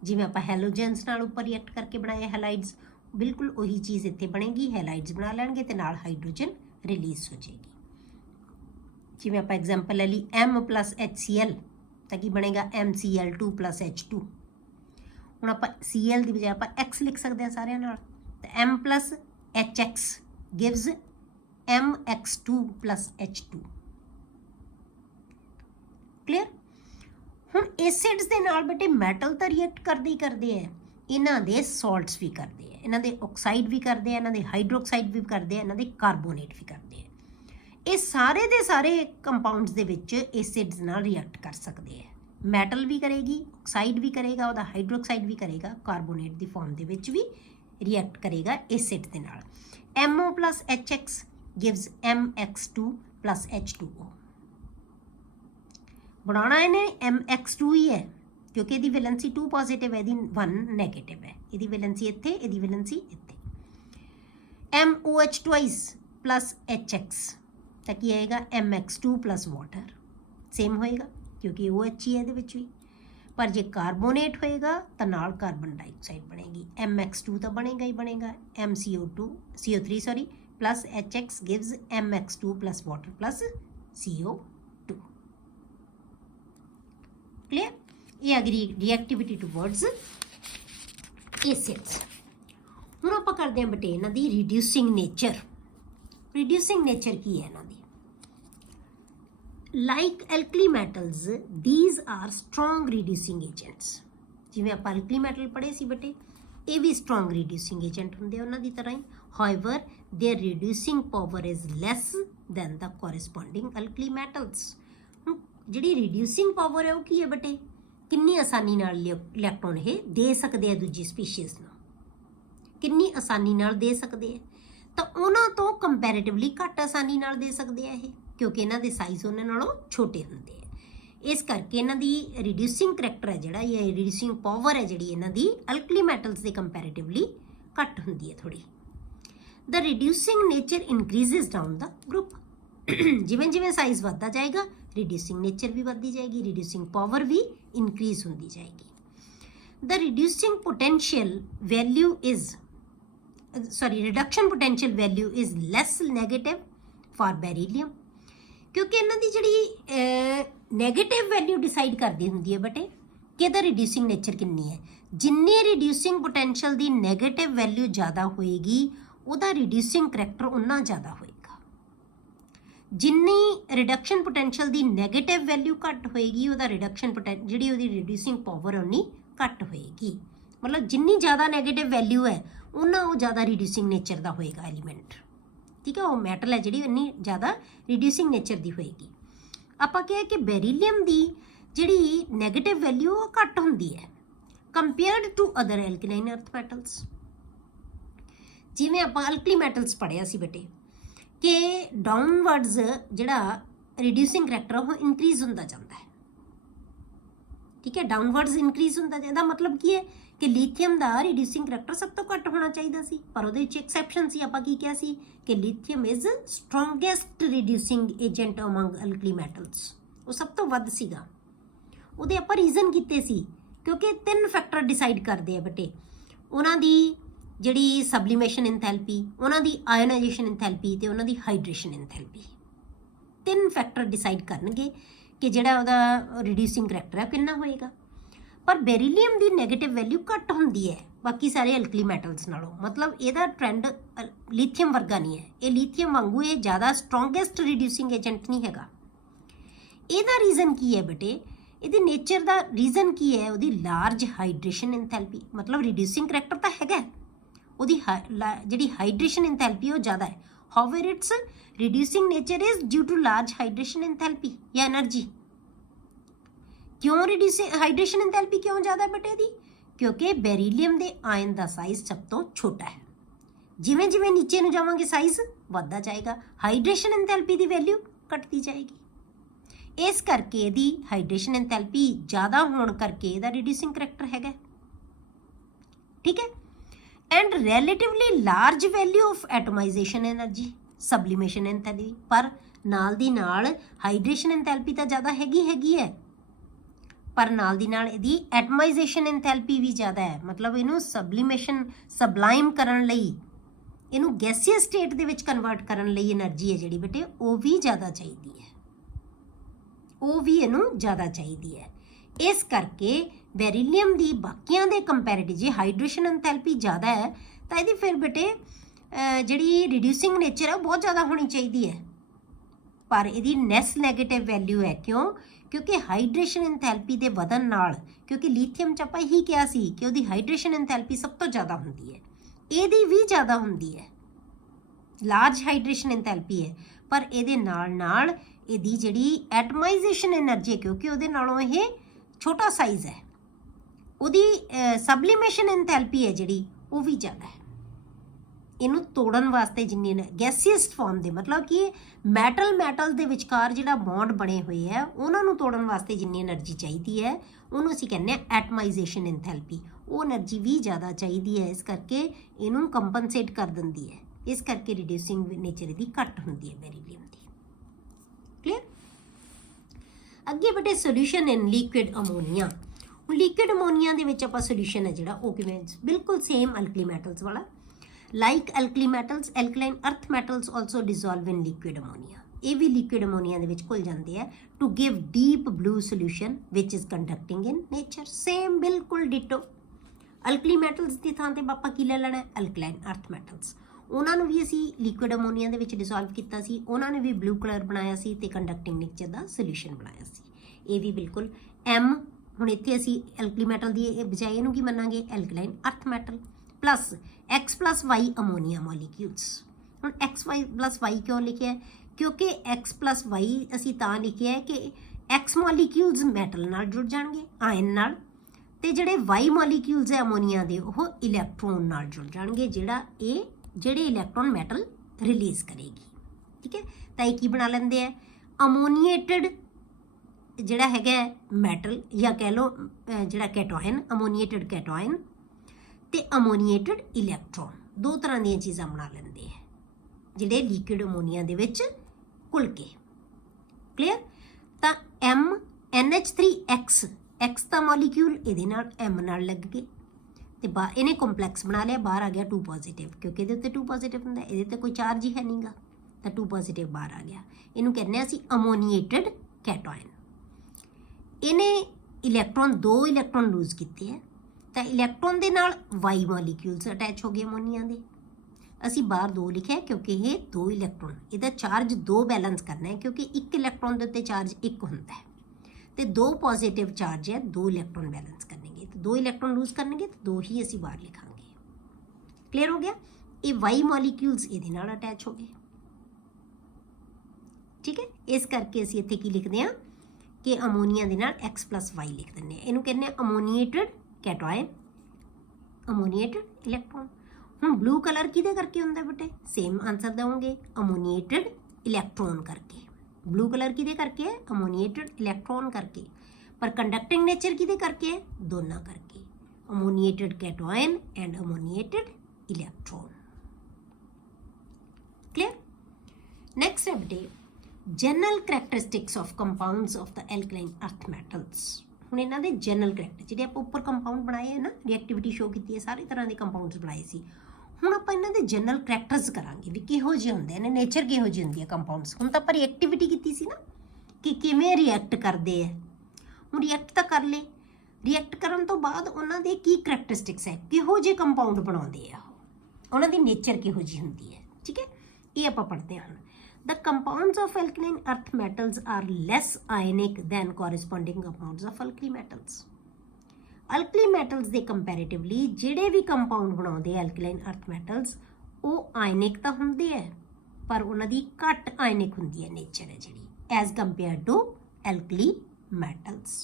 ਜਿਵੇਂ ਆਪਾਂ ਹੈਲੋਜਨਸ ਨਾਲ ਉੱਪਰ ਰਿਐਕਟ ਕਰਕੇ ਬਣਾਏ ਹੈਲਾਈਡਸ, ਬਿਲਕੁਲ ਉਹੀ ਚੀਜ਼ ਇੱਥੇ ਬਣੇਗੀ। ਹੈਲਾਈਡਸ ਬਣਾ ਲੈਣਗੇ ਤੇ ਨਾਲ ਹਾਈਡਰੋਜਨ ਰਿਲੀਜ਼ ਹੋ ਜਾਏਗੀ। ਜਿਵੇਂ ਆਪਾਂ ਐਗਜ਼ਾਮਪਲ ਲੈ ਲਈ M + HCl, ਤਾਂ ਕੀ ਬਣੇਗਾ MCl2 + H2। ਹੁਣ ਆਪਾਂ Cl ਦੀ ਬਜਾਏ ਆਪਾਂ X ਲਿਖ ਸਕਦੇ ਹਾਂ ਸਾਰਿਆਂ ਨਾਲ, ਤਾਂ M + HX gives MX2 + H2। Clear. ਹੁਣ ਐਸਿਡਸ ਦੇ ਨਾਲ ਬੇਟੇ ਮੈਟਲ ਤਾਂ ਰਿਐਕਟ ਕਰਦੇ ਹੀ ਕਰਦੇ ਆ, ਇਹਨਾਂ ਦੇ ਸਾਲਟਸ ਵੀ ਕਰਦੇ ਆ, ਇਹਨਾਂ ਦੇ ਆਕਸਾਈਡ ਵੀ ਕਰਦੇ ਆ, ਇਹਨਾਂ ਦੇ ਹਾਈਡਰੋਕਸਾਈਡ ਵੀ ਕਰਦੇ ਆ, ਇਹਨਾਂ ਦੇ ਕਾਰਬੋਨੇਟ ਵੀ ਕਰਦੇ ਆ। ਇਹ ਸਾਰੇ ਦੇ ਸਾਰੇ ਕੰਪਾਊਂਡਸ ਦੇ ਵਿੱਚ ਐਸਿਡਸ ਨਾਲ ਰਿਐਕਟ ਕਰ ਸਕਦੇ ਆ। ਮੈਟਲ ਵੀ ਕਰੇਗੀ, ਆਕਸਾਈਡ ਵੀ ਕਰੇਗਾ, ਉਹਦਾ ਹਾਈਡਰੋਕਸਾਈਡ ਵੀ ਕਰੇਗਾ, ਕਾਰਬੋਨੇਟ ਦੀ ਫਾਰਮ ਦੇ ਵਿੱਚ ਵੀ ਰਿਐਕਟ ਕਰੇਗਾ ਐਸਿਡ ਦੇ ਨਾਲ। MO + HX gives MX2 + H2O। ਬਣਾਉਣਾ ਇਹਨੇ MX2 ਹੀ ਹੈ ਕਿਉਂਕਿ ਇਹਦੀ ਵੈਲੈਂਸੀ 2 ਪੋਜ਼ਿਟਿਵ ਹੈ, ਇਹਦੀ 1 ਨੈਗੇਟਿਵ ਹੈ। ਇਹਦੀ ਵੈਲੈਂਸੀ ਇੱਥੇ, ਇਹਦੀ ਵੈਲੈਂਸੀ ਇੱਥੇ। MOH twice + HX ਤਾਂ ਕੀ ਆਏਗਾ MX2 + ਵਾਟਰ। ਸੇਮ ਹੋਏਗਾ ਕਿਉਂਕਿ OH ਹੀ ਹੈ ਇਹਦੇ ਵਿੱਚ ਵੀ। ਪਰ ਜੇ ਕਾਰਬੋਨੇਟ ਹੋਏਗਾ ਤਾਂ ਨਾਲ ਕਾਰਬਨ ਡਾਈਆਕਸਾਈਡ ਬਣੇਗੀ। MX2 ਤਾਂ ਬਣੇਗਾ ਹੀ ਬਣੇਗਾ। CO3 + HX gives MX2 + water + CO2। Clear. ਇਹ ਅਗਰੀ ਰਿਐਕਟੀਵਿਟੀ ਟੂਵਰਡਸ ਐਸਿਡਸ। ਹੁਣ ਆਪਾਂ ਕਰਦੇ ਹਾਂ ਬੇਟੇ ਇਹਨਾਂ ਦੀ ਰਿਡਿਊਸਿੰਗ ਨੇਚਰ। ਰਿਡਿਊਸਿੰਗ ਨੇਚਰ ਕੀ ਹੈ ਇਹਨਾਂ ਦੀ? Like alkali metals these are strong reducing agents। ਜਿਵੇਂ ਆਪਾਂ ਐਲਕਲੀ ਮੈਟਲ ਪੜ੍ਹੇ ਸੀ ਬੇਟੇ, ਇਹ ਵੀ ਸਟਰੋਂਗ ਰਿਡਿਊਸਿੰਗ ਏਜੰਟ ਹੁੰਦੇ ਆ ਉਹਨਾਂ ਦੀ ਤਰ੍ਹਾਂ ਹੀ। However their reducing power is less than the corresponding alkali metals। ਜਿਹੜੀ ਰਿਡਿਊਸਿੰਗ ਪਾਵਰ ਹੈ ਉਹ ਕੀ ਹੈ ਬੇਟੇ? ਕਿੰਨੀ ਆਸਾਨੀ ਨਾਲ ਇਲੈਕਟ੍ਰੋਨ ਇਹ ਦੇ ਸਕਦੇ ਆ ਦੂਜੀ ਸਪੀਸ਼ੀਜ਼ ਨੂੰ, ਕਿੰਨੀ ਆਸਾਨੀ ਨਾਲ ਦੇ ਸਕਦੇ ਆ? ਤਾਂ ਉਹਨਾਂ ਤੋਂ ਕੰਪੈਰੀਟਿਵਲੀ ਘੱਟ ਆਸਾਨੀ ਨਾਲ ਦੇ ਸਕਦੇ ਆ ਇਹ, ਕਿਉਂਕਿ ਇਹਨਾਂ ਦੇ ਸਾਈਜ਼ ਉਹਨਾਂ ਨਾਲੋਂ ਛੋਟੇ ਹੁੰਦੇ ਆ। ਇਸ ਕਰਕੇ ਇਹਨਾਂ ਦੀ ਰਿਡਿਊਸਿੰਗ ਕਰੈਕਟਰ ਹੈ ਜਿਹੜਾ, ਜਾਂ ਰਿਡਿਊਸਿੰਗ ਪਾਵਰ ਹੈ ਜਿਹੜੀ ਇਹਨਾਂ ਦੀ ਅਲਕਲੀ ਮੈਟਲਸ ਦੇ ਕੰਪੈਰੀਟਿਵਲੀ ਘੱਟ ਹੁੰਦੀ ਹੈ ਥੋੜੀ। ਦ reducing nature increases down the group. ਜਿਵੇਂ ਜਿਵੇਂ ਸਾਈਜ਼ ਵੱਧਦਾ ਜਾਏਗਾ ਰਿਡਿਊਸਿੰਗ ਨੇਚਰ ਵੀ ਵੱਧਦੀ ਜਾਏਗੀ, ਰਿਡਿਊਸਿੰਗ ਪਾਵਰ ਵੀ ਇਨਕਰੀਜ਼ ਹੁੰਦੀ ਜਾਏਗੀ। The reducing potential value is reduction potential value is less negative for beryllium. ਕਿਉਂਕਿ ਇਹਨਾਂ ਦੀ ਜਿਹੜੀ ਨੈਗੇਟਿਵ ਵੈਲਿਊ ਡਿਸਾਈਡ ਕਰਦੀ ਹੁੰਦੀ ਹੈ ਬੇਟੇ ਕਿ ਇਹਦਾ ਰਿਡਿਊਸਿੰਗ ਨੇਚਰ ਕਿੰਨੀ ਹੈ। ਜਿੰਨੀ ਰਿਡਿਊਸਿੰਗ ਪੋਟੈਂਸ਼ੀਅਲ ਦੀ ਨੈਗੇਟਿਵ ਵੈਲਿਊ ਜ਼ਿਆਦਾ ਹੋਏਗੀ ਉਹਦਾ ਰਿਡਿਊਸਿੰਗ ਕਰੈਕਟਰ ਉਨਾ ਜ਼ਿਆਦਾ ਹੋਏਗਾ। ਜਿੰਨੀ ਰਿਡਕਸ਼ਨ ਪੋਟੈਂਸ਼ੀਅਲ ਦੀ ਨੈਗੇਟਿਵ ਵੈਲਿਊ ਘੱਟ ਹੋਏਗੀ ਉਹਦਾ ਜਿਹੜੀ ਉਹਦੀ ਰਿਡਿਊਸਿੰਗ ਪਾਵਰ ਉਨੀ ਘੱਟ ਹੋਏਗੀ। ਮਤਲਬ ਜਿੰਨੀ ਜ਼ਿਆਦਾ ਨੈਗੇਟਿਵ ਵੈਲਿਊ ਹੈ ਉਹਨਾਂ ਉਹ ਜ਼ਿਆਦਾ ਰਿਡਿਊਸਿੰਗ ਨੇਚਰ ਦਾ ਹੋਏਗਾ ਐਲੀਮੈਂਟ। ਠੀਕ ਹੈ, ਉਹ ਮੈਟਲ ਹੈ ਜਿਹੜੀ ਇੰਨੀ ਜ਼ਿਆਦਾ ਰਿਡਿਊਸਿੰਗ ਨੇਚਰ ਦੀ ਹੋਏਗੀ। ਆਪਾਂ ਕਿਹਾ ਕਿ ਬੈਰੀਲੀਅਮ ਦੀ ਜਿਹੜੀ ਨੈਗੇਟਿਵ ਵੈਲਿਊ ਉਹ ਘੱਟ ਹੁੰਦੀ ਹੈ compared to other alkaline earth metals. ਜਿਵੇਂ ਆਪਾਂ ਅਲਕਲੀ ਮੈਟਲਸ ਪੜ੍ਹਿਆ ਸੀ ਬੇਟੇ ਕਿ ਡਾਊਨਵਰਡਸ ਜਿਹੜਾ ਰਿਡਿਊਸਿੰਗ ਕਰੈਕਟਰ ਉਹ ਇਨਕਰੀਜ਼ ਹੁੰਦਾ ਜਾਂਦਾ ਹੈ। ਠੀਕ ਹੈ, ਡਾਊਨਵਰਡਸ ਇਨਕਰੀਜ਼ ਹੁੰਦਾ ਜਾਂਦਾ। ਮਤਲਬ ਕੀ ਹੈ ਕਿ ਲੀਥੀਅਮ ਦਾ ਰਿਡਿਊਸਿੰਗ ਕਰੈਕਟਰ ਸਭ ਤੋਂ ਘੱਟ ਹੋਣਾ ਚਾਹੀਦਾ ਸੀ, ਪਰ ਉਹਦੇ ਵਿੱਚ ਐਕਸੈਪਸ਼ਨ ਸੀ। ਆਪਾਂ ਕੀ ਕਿਹਾ ਸੀ ਕਿ lithium is strongest reducing agent among alkali metals. ਉਹ ਸਭ ਤੋਂ ਵੱਧ ਸੀਗਾ। ਉਹਦੇ ਆਪਾਂ ਰੀਜ਼ਨ ਕੀਤੇ ਸੀ ਕਿਉਂਕਿ 3 ਫੈਕਟਰ ਡਿਸਾਈਡ ਕਰਦੇ ਆ ਬੇਟੇ, ਉਹਨਾਂ ਦੀ ਜਿਹੜੀ ਸਬਲੀਮੇਸ਼ਨ ਇੰਥੈਲਪੀ, ਉਹਨਾਂ ਦੀ ਆਇਓਨਾਈਜੇਸ਼ਨ ਇੰਥੈਲਪੀ ਤੇ ਉਹਨਾਂ ਦੀ ਹਾਈਡਰੇਸ਼ਨ ਇੰਥੈਲਪੀ। 3 ਫੈਕਟਰ ਡਿਸਾਈਡ ਕਰਨਗੇ ਕਿ ਜਿਹੜਾ ਉਹਦਾ ਰਿਡਿਊਸਿੰਗ ਕਰੈਕਟਰ ਹੈ ਕਿੰਨਾ ਹੋਏਗਾ। ਪਰ ਬੈਰੀਲੀਅਮ ਦੀ ਨੈਗੇਟਿਵ ਵੈਲਿਊ ਘੱਟ ਹੁੰਦੀ ਹੈ ਬਾਕੀ ਸਾਰੇ ਅਲਕਲੀ ਮੈਟਲਸ ਨਾਲੋਂ। ਮਤਲਬ ਇਹਦਾ ਟ੍ਰੈਂਡ ਲੀਥੀਅਮ ਵਰਗਾ ਨਹੀਂ ਹੈ, ਇਹ ਲੀਥੀਅਮ ਵਾਂਗੂ ਇਹ ਜ਼ਿਆਦਾ ਸਟਰੋਂਗੈਸਟ ਰਿਡਿਊਸਿੰਗ ਏਜੰਟ ਨਹੀਂ ਹੈਗਾ। ਇਹਦਾ ਰੀਜ਼ਨ ਕੀ ਹੈ ਬੇਟੇ, ਇਹਦੀ ਨੇਚਰ ਦਾ ਰੀਜ਼ਨ ਕੀ ਹੈ, ਉਹਦੀ ਲਾਰਜ ਹਾਈਡਰੇਸ਼ਨ ਇੰਥੈਲਪੀ। ਮਤਲਬ ਰਿਡਿਊਸਿੰਗ ਕਰੈਕਟਰ ਤਾਂ ਹੈਗਾ, ਉਹਦੀ ਜਿਹੜੀ ਹਾਈਡਰੇਸ਼ਨ ਇੰਥੈਲਪੀ ਉਹ ਜ਼ਿਆਦਾ ਹੈ। However its reducing nature is due to large hydration enthalpy ਜਾਂ એનર્ਜੀ। ਕਿਉਂ ਰਿਡਿਊਸਿੰਗ ਹਾਈਡਰੇਸ਼ਨ ਇੰਥੈਲਪੀ ਕਿਉਂ ਜ਼ਿਆਦਾ ਬੇਟੇ ਦੀ? ਕਿਉਂਕਿ ਬੈਰੀਲੀਅਮ ਦੇ ਆਇਨ ਦਾ ਸਾਈਜ਼ ਸਭ ਤੋਂ ਛੋਟਾ ਹੈ। ਜਿਵੇਂ ਜਿਵੇਂ ਨੀਚੇ ਨੂੰ ਜਾਵਾਂਗੇ ਸਾਈਜ਼ ਵੱਧਦਾ ਜਾਏਗਾ, ਹਾਈਡਰੇਸ਼ਨ ਇੰਥੈਲਪੀ ਦੀ ਵੈਲਿਊ ਘਟਦੀ ਜਾਏਗੀ। ਇਸ ਕਰਕੇ ਇਹਦੀ ਹਾਈਡਰੇਸ਼ਨ ਇੰਥੈਲਪੀ ਜ਼ਿਆਦਾ ਹੋਣ ਕਰਕੇ ਇਹਦਾ ਰਿਡਿਊਸਿੰਗ ਕਰੈਕਟਰ ਹੈਗਾ, ਠੀਕ ਹੈ। And relatively large value of atomisation energy, sublimation enthalpy. ਪਰ ਨਾਲ ਦੀ ਨਾਲ ਹਾਈਡਰੇਸ਼ਨ ਇੰਥੈਲਪੀ ਤਾਂ ਜ਼ਿਆਦਾ ਹੈਗੀ ਹੈ, ਪਰ ਨਾਲ ਦੀ ਨਾਲ ਇਹਦੀ ਐਟਮਾਈਜੇਸ਼ਨ ਇੰਥੈਲਪੀ ਵੀ ਜ਼ਿਆਦਾ ਹੈ। ਮਤਲਬ ਇਹਨੂੰ ਸਬਲਾਈਮ ਕਰਨ ਲਈ, ਇਹਨੂੰ ਗੈਸੀਅਸ ਸਟੇਟ ਦੇ ਵਿੱਚ ਕਨਵਰਟ ਕਰਨ ਲਈ એનર્ਜੀ ਹੈ ਜਿਹੜੀ ਬੇਟੇ ਉਹ ਵੀ ਜ਼ਿਆਦਾ ਚਾਹੀਦੀ ਹੈ, ਉਹ ਵੀ ਇਹਨੂੰ ਜ਼ਿਆਦਾ ਚਾਹੀਦੀ ਹੈ। ਇਸ ਕਰਕੇ ਬੈਰੀਲੀਅਮ ਦੀ ਬਾਕੀਆਂ ਦੇ ਕੰਪੈਰੀਟਿਵ ਜੇ ਹਾਈਡਰੇਸ਼ਨ ਇੰਥੈਲਪੀ ਜ਼ਿਆਦਾ ਹੈ ਤਾਂ ਇਹਦੀ ਫਿਰ ਬੇਟੇ ਜਿਹੜੀ ਰਿਡਿਊਸਿੰਗ ਨੇਚਰ ਹੈ ਉਹ ਬਹੁਤ ਜ਼ਿਆਦਾ ਹੋਣੀ ਚਾਹੀਦੀ ਹੈ, ਪਰ ਇਹਦੀ ਨੈਸ ਨੈਗੇਟਿਵ ਵੈਲਿਊ ਹੈ। ਕਿਉਂ? ਕਿਉਂਕਿ ਹਾਈਡਰੇਸ਼ਨ ਇੰਥੈਲਪੀ ਦੇ ਵਧਣ ਨਾਲ, ਕਿਉਂਕਿ ਲੀਥੀਅਮ 'ਚ ਆਪਾਂ ਇਹੀ ਕਿਹਾ ਸੀ ਕਿ ਉਹਦੀ ਹਾਈਡਰੇਸ਼ਨ ਇੰਥੈਲਪੀ ਸਭ ਤੋਂ ਜ਼ਿਆਦਾ ਹੁੰਦੀ ਹੈ, ਇਹਦੀ ਵੀ ਜ਼ਿਆਦਾ ਹੁੰਦੀ ਹੈ, ਲਾਰਜ ਹਾਈਡਰੇਸ਼ਨ ਇੰਥੈਲਪੀ ਹੈ, ਪਰ ਇਹਦੇ ਨਾਲ ਇਹਦੀ ਜਿਹੜੀ ਐਟਮਾਈਜੇਸ਼ਨ ਐਨਰਜੀ, ਕਿਉਂਕਿ ਉਹਦੇ ਨਾਲੋਂ ਇਹ ਛੋਟਾ ਸਾਈਜ਼ ਹੈ, ਉਹਦੀ ਸਬਲੀਮੇਸ਼ਨ ਇੰਥੈਲਪੀ ਹੈ ਜਿਹੜੀ ਉਹ ਵੀ ਜ਼ਿਆਦਾ ਹੈ। ਇਹਨੂੰ ਤੋੜਨ ਵਾਸਤੇ ਜਿੰਨੀ ਗੈਸੀਅਸ ਫਾਰਮ ਦੇ, ਮਤਲਬ ਕਿ ਮੈਟਲ ਦੇ ਵਿਚਕਾਰ ਜਿਹੜਾ ਬੌਂਡ ਬਣੇ ਹੋਏ ਹੈ ਉਹਨਾਂ ਨੂੰ ਤੋੜਨ ਵਾਸਤੇ ਜਿੰਨੀ એનર્ਜੀ ਚਾਹੀਦੀ ਹੈ ਉਹਨੂੰ ਅਸੀਂ ਕਹਿੰਦੇ ਹਾਂ ਐਟਮਾਈਜੇਸ਼ਨ ਇੰਥੈਲਪੀ, ਉਹ એનર્ਜੀ ਵੀ ਜ਼ਿਆਦਾ ਚਾਹੀਦੀ ਹੈ। ਇਸ ਕਰਕੇ ਇਹਨੂੰ ਕੰਪਨਸੇਟ ਕਰ ਦਿੰਦੀ ਹੈ, ਇਸ ਕਰਕੇ ਰਿਡਿਊਸਿੰਗ ਨੇਚਰ ਦੀ ਘੱਟ ਹੁੰਦੀ ਹੈ ਬੈਰੀਲੀਅਮ ਦੀ। ਕਲੀਅਰ? ਅੱਗੇ ਬੇਟੇ ਸੋਲੂਸ਼ਨ ਇਨ ਲਿਕੁਇਡ ਅਮੋਨੀਆ। ਹੁਣ ਲਿਕੁਇਡ ਅਮੋਨੀਆ ਦੇ ਵਿੱਚ ਆਪਾਂ ਸੋਲੂਸ਼ਨ ਹੈ ਜਿਹੜਾ ਉਹ ਕਿਵੇਂ, ਬਿਲਕੁਲ ਸੇਮ ਅਲਕਲੀ ਮੈਟਲਸ ਵਾਲਾ। Like alkali metals, alkaline earth metals also dissolve in liquid ammonia. ਇਹ ਵੀ liquid ammonia ਦੇ ਵਿੱਚ ਘੁਲ ਜਾਂਦੇ ਆ to give deep blue solution which is conducting in nature. Same ਬਿਲਕੁਲ ditto. alkali metals ਦੀ ਥਾਂ ਤੇ ਆਪਾਂ ਕੀ ਲੈ ਲੈਣਾ, alkaline earth metals। ਉਹਨਾਂ ਨੂੰ ਵੀ ਅਸੀਂ liquid ammonia ਦੇ ਵਿੱਚ dissolve ਕੀਤਾ ਸੀ, ਉਹਨਾਂ ਨੇ ਵੀ blue ਕਲਰ ਬਣਾਇਆ ਸੀ ਤੇ conducting nature ਦਾ solution ਬਣਾਇਆ ਸੀ। ਇਹ ਵੀ ਬਿਲਕੁਲ M, ਹੁਣ ਇੱਥੇ ਅਸੀਂ alkali metal ਦੀ ਬਜਾਏ ਇਹਨੂੰ ਕੀ ਮੰਨਾਂਗੇ, alkaline earth metal plus X plus Y ammonia molecules। ਹੁਣ X plus Y ਕਿਉਂ ਲਿਖਿਆ? ਕਿਉਂਕਿ X plus Y ਅਸੀਂ ਤਾਂ ਲਿਖਿਆ ਹੈ ਕਿ X molecules ਮੈਟਲ ਨਾਲ ਜੁੜ ਜਾਣਗੇ, ਆਇਨ ਨਾਲ, ਤੇ ਜਿਹੜੇ Y molecules ਹੈ ਅਮੋਨੀਆ ਦੇ ਉਹ ਇਲੈਕਟ੍ਰੋਨ ਨਾਲ ਜੁੜ ਜਾਣਗੇ, ਜਿਹੜੇ ਇਲੈਕਟ੍ਰੋਨ ਮੈਟਲ ਰਿਲੀਜ਼ ਕਰੇਗੀ, ਠੀਕ ਹੈ। ਤਾਂ ਇਹ ਕੀ ਬਣਾ ਲੈਂਦੇ ਆ, ਅਮੋਨੀਏਟਡ ਜਿਹੜਾ ਹੈਗਾ ਮੈਟਲ, ਜਾਂ ਕਹਿ ਲਓ ਜਿਹੜਾ ਕੈਟਾਇਨ, ਅਮੋਨੀਏਟਡ ਕੈਟਾਇਨ ਤੇ ਅਮੋਨੀਏਟਡ ਇਲੈਕਟ੍ਰੋਨ, ਦੋ ਤਰ੍ਹਾਂ ਦੀਆਂ ਚੀਜ਼ਾਂ ਬਣਾ ਲੈਂਦੇ ਆ ਜਿਹੜੇ ਲਿਕੁਇਡ ਅਮੋਨੀਆ ਦੇ ਵਿੱਚ ਘੁਲ ਕੇ। ਕਲੀਅਰ? ਤਾਂ NH3X, X ਦਾ ਮੋਲੀਕਿਊਲ ਇਹਦੇ ਨਾਲ M ਨਾਲ ਲੱਗ ਗਏ ਤੇ ਇਹਨੇ ਕੰਪਲੈਕਸ ਬਣਾ ਲਿਆ, ਬਾਹਰ ਆ ਗਿਆ 2 ਪੋਜ਼ਿਟਿਵ, ਕਿਉਂਕਿ ਇਹਦੇ ਉੱਤੇ 2 ਪੋਜ਼ਿਟਿਵ ਹੁੰਦਾ, ਇਹਦੇ ਤੇ ਕੋਈ ਚਾਰਜ ਹੀ ਹੈ ਨਹੀਂਗਾ, ਤਾਂ 2 ਪੋਜ਼ਿਟਿਵ ਬਾਹਰ ਆ ਗਿਆ। ਇਹਨੂੰ ਕਹਿੰਦੇ ਆ ਅਸੀਂ ਅਮੋਨੀਏਟਡ ਕੈਟਾਇਨ। ਇਹਨੇ ਇਲੈਕਟ੍ਰੋਨ 2 ਇਲੈਕਟ੍ਰੋਨ ਲੂਜ਼ ਕੀਤੇ ਹੈ, ਤਾਂ ਇਲੈਕਟ੍ਰੋਨ ਦੇ ਨਾਲ Y ਮੋਲੀਕਿਊਲਸ ਅਟੈਚ ਹੋ ਗਏ ਅਮੋਨੀਆ ਦੇ। ਅਸੀਂ ਬਾਹਰ 2 ਲਿਖਿਆ ਕਿਉਂਕਿ ਇਹ 2 ਇਲੈਕਟ੍ਰੋਨ, ਇਹਦਾ ਚਾਰਜ 2 ਬੈਲੈਂਸ ਕਰਨਾ ਹੈ, ਕਿਉਂਕਿ ਇੱਕ ਇਲੈਕਟ੍ਰੋਨ ਦੇ ਉੱਤੇ ਚਾਰਜ 1 ਹੁੰਦਾ ਹੈ ਤੇ 2 ਪੋਜ਼ਿਟਿਵ ਚਾਰਜ ਹੈ, 2 ਇਲੈਕਟ੍ਰੋਨ ਬੈਲੈਂਸ ਕਰਨਗੇ, ਤੇ 2 ਇਲੈਕਟ੍ਰੋਨ ਲੂਜ਼ ਕਰਨਗੇ ਤੇ 2 ਹੀ ਅਸੀਂ ਬਾਹਰ ਲਿਖਾਂਗੇ। ਕਲੀਅਰ ਹੋ ਗਿਆ? ਇਹ Y ਮੋਲੀਕਿਊਲਸ ਇਹਦੇ ਨਾਲ ਅਟੈਚ ਹੋ ਗਏ, ਠੀਕ ਹੈ। ਇਸ ਕਰਕੇ ਅਸੀਂ ਇੱਥੇ ਕੀ ਲਿਖਦੇ ਹਾਂ ਕਿ ਅਮੋਨੀਆ ਦੇ ਨਾਲ X plus Y ਲਿਖ ਦਿੰਦੇ ਹਾਂ। ਇਹਨੂੰ ਕਹਿੰਦੇ ਆ ਅਮੋਨੀਏਟਡ ਕੈਟਾਇਨ, ਅਮੋਨੀਏਟਡ ਇਲੈਕਟ੍ਰੋਨ। ਹੁਣ ਬਲੂ ਕਲਰ ਕਿਹਦੇ ਕਰਕੇ ਹੁੰਦਾ ਬੇਟੇ? ਸੇਮ ਆਨਸਰ ਦੇਵੋਗੇ, ਅਮੋਨੀਏਟਡ ਇਲੈਕਟ੍ਰੋਨ ਕਰਕੇ। ਬਲੂ ਕਲਰ ਕਿਹਦੇ ਕਰਕੇ ਹੈ? ਅਮੋਨੀਏਟਡ ਇਲੈਕਟ੍ਰੋਨ ਕਰਕੇ। ਪਰ ਕੰਡਕਟਿੰਗ ਨੇਚਰ ਕਿਹਦੇ ਕਰਕੇ ਹੈ? ਦੋਨਾਂ ਕਰਕੇ, ammoniated cation and ammoniated electron. Clear? Next ਹੈ ਬੇਟੇ general characteristics of compounds of the alkaline earth metals. ਹੁਣ ਇਹਨਾਂ ਦੇ ਜਨਰਲ ਕਰੈਕਟਰ ਜਿਹੜੇ ਆਪਾਂ ਉੱਪਰ ਕੰਪਾਊਂਡ ਬਣਾਏ ਹੈ ਨਾ, ਰਿਐਕਟਿਵਿਟੀ ਸ਼ੋ ਕੀਤੀ ਹੈ, ਸਾਰੇ ਤਰ੍ਹਾਂ ਦੇ ਕੰਪਾਊਂਡਸ ਬਣਾਏ ਸੀ। ਹੁਣ ਆਪਾਂ ਇਹਨਾਂ ਦੇ ਜਨਰਲ ਕਰੈਕਟਰਸ ਕਰਾਂਗੇ ਵੀ ਕਿਹੋ ਜਿਹੇ ਹੁੰਦੇ ਨੇ, ਨੇਚਰ ਕਿਹੋ ਜਿਹੀ ਹੁੰਦੀ ਹੈ ਕੰਪਾਊਂਡਸ। ਹੁਣ ਤਾਂ ਆਪਾਂ ਰਿਐਕਟਿਵਿਟੀ ਕੀਤੀ ਸੀ ਨਾ ਕਿ ਕਿਵੇਂ ਰਿਐਕਟ ਕਰਦੇ ਆ, ਹੁਣ ਰਿਐਕਟ ਤਾਂ ਕਰ ਲਏ, ਰਿਐਕਟ ਕਰਨ ਤੋਂ ਬਾਅਦ ਉਹਨਾਂ ਦੇ ਕੀ ਕਰੈਕਟਰਿਸਟਿਕਸ ਹੈ, ਕਿਹੋ ਜਿਹੇ ਕੰਪਾਊਂਡ ਬਣਾਉਂਦੇ ਆ ਉਹਨਾਂ ਦੀ ਨੇਚਰ ਕਿਹੋ ਜਿਹੀ ਹੁੰਦੀ ਹੈ। ਠੀਕ ਹੈ, ਇਹ ਆਪਾਂ ਪੜ੍ਹਦੇ ਹਾਂ। The compounds of alkaline earth metals are less ionic than corresponding compounds of alkali metals. Alkali metals ਦੇ comparatively ਜਿਹੜੇ ਵੀ ਕੰਪਾਊਂਡ ਬਣਾਉਂਦੇ alkaline earth metals ਉਹ ਆਇਨਿਕ ਤਾਂ ਹੁੰਦੇ ਹੈ ਪਰ ਉਹਨਾਂ ਦੀ ਘੱਟ ਆਇਨਿਕ ਹੁੰਦੀ ਹੈ ਨੇਚਰ ਹੈ ਜਿਹੜੀ as compared to alkali metals.